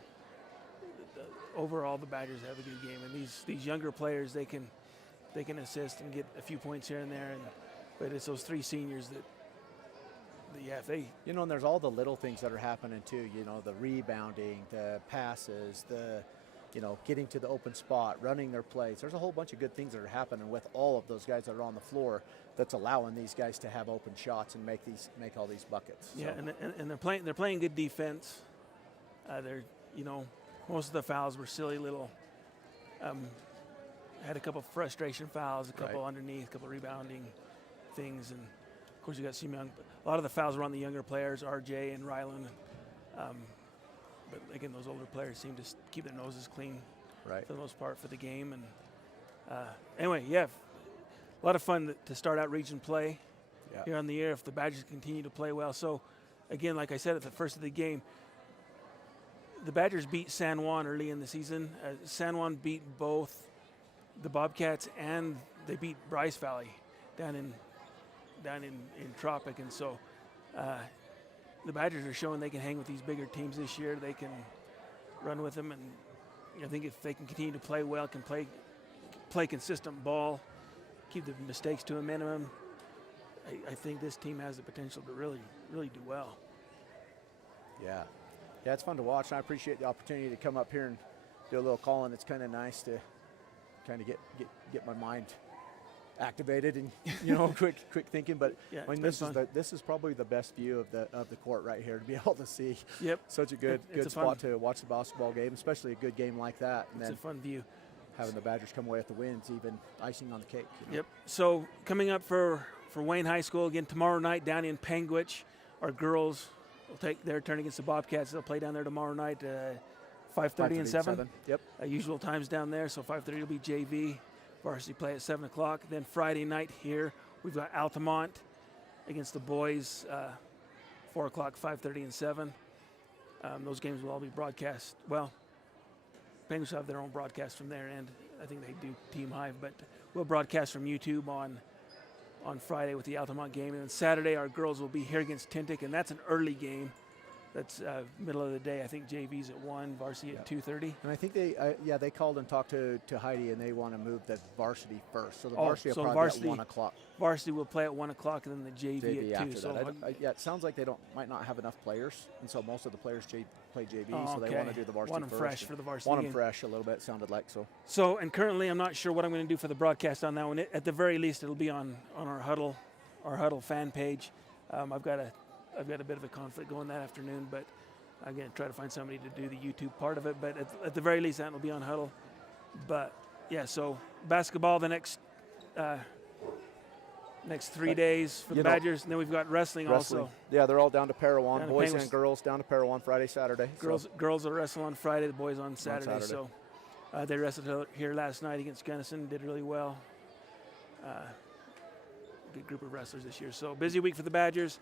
overall the Badgers have a good game. And these younger players, they can assist and get a few points here and there. But it's those 3 seniors that if they, and there's all the little things that are happening too. The rebounding, the passes, the getting to the open spot, running their plays. There's a whole bunch of good things that are happening with all of those guys that are on the floor that's allowing these guys to have open shots and make all these buckets. Yeah, so. and they're playing good defense. Most of the fouls were silly little. Had a couple frustration fouls, a couple underneath, a couple rebounding things, and of course you got Simeon. A lot of the fouls were on the younger players, RJ and Ryland. But again, those older players seem to keep their noses clean for the most part for the game. And anyway, yeah, a lot of fun to start out region play here on the air if the Badgers continue to play well. So again, like I said at the first of the game, the Badgers beat San Juan early in the season. San Juan beat both the Bobcats and they beat Bryce Valley down in Tropic. And so the Badgers are showing they can hang with these bigger teams this year. They can run with them, and I think if they can continue to play well, can play consistent ball, keep the mistakes to a minimum, I think this team has the potential to really, really do well. Yeah, it's fun to watch, and I appreciate the opportunity to come up here and do a little calling. It's kind of nice to kind of get my mind activated and quick thinking. But this is probably the best view of the court right here to be able to see. Yep, such a good spot to watch the basketball game, especially a good game like that. And it's a fun view. Having the Badgers come away with the wins, even icing on the cake. Yep. So coming up for Wayne High School again tomorrow night down in Panguitch, our girls will take their turn against the Bobcats. They'll play down there tomorrow night, 5:30 and 7. Yep. Usual times down there. So 5:30 will be JV. Varsity play at 7 o'clock. Then Friday night here, we've got Altamont against the boys, 4 o'clock, 5:30 and 7. Those games will all be broadcast. Well, Penguins have their own broadcast from their end. I think they do Team Hive, but we'll broadcast from YouTube on Friday with the Altamont game. And then Saturday, our girls will be here against Tintic, and that's an early game. That's middle of the day. I think JV's at 1, Varsity at 2:30. And I think they called and talked to Heidi, and they want to move the Varsity first. So the Varsity will probably be at 1 o'clock. Varsity will play at 1 o'clock, and then the JV at 2. After so that. It sounds like they might not have enough players, and so most of the players play JV, so they want to do the Varsity want them first. fresh for the Varsity Want game. them fresh a little bit, sounded like so. So, and currently I'm not sure what I'm going to do for the broadcast on that one. At the very least, it'll be on our Huddle fan page. I've got a bit of a conflict going that afternoon, but I'm going to try to find somebody to do the YouTube part of it. But at the very least, that will be on Huddle. But yeah, so basketball the next 3 days for the Badgers, and then we've got wrestling also. Yeah, they're all down to Parowan, boys and girls down to Parowan Friday, Saturday. Girls will wrestle on Friday, the boys on Saturday. So They wrestled here last night against Gunnison, did really well. Good group of wrestlers this year. So busy week for the Badgers,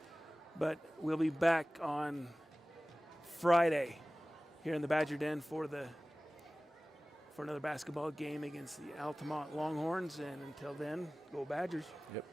but we'll be back on Friday here in the Badger Den for another basketball game against the Altamont Longhorns. And until then, go Badgers. Yep.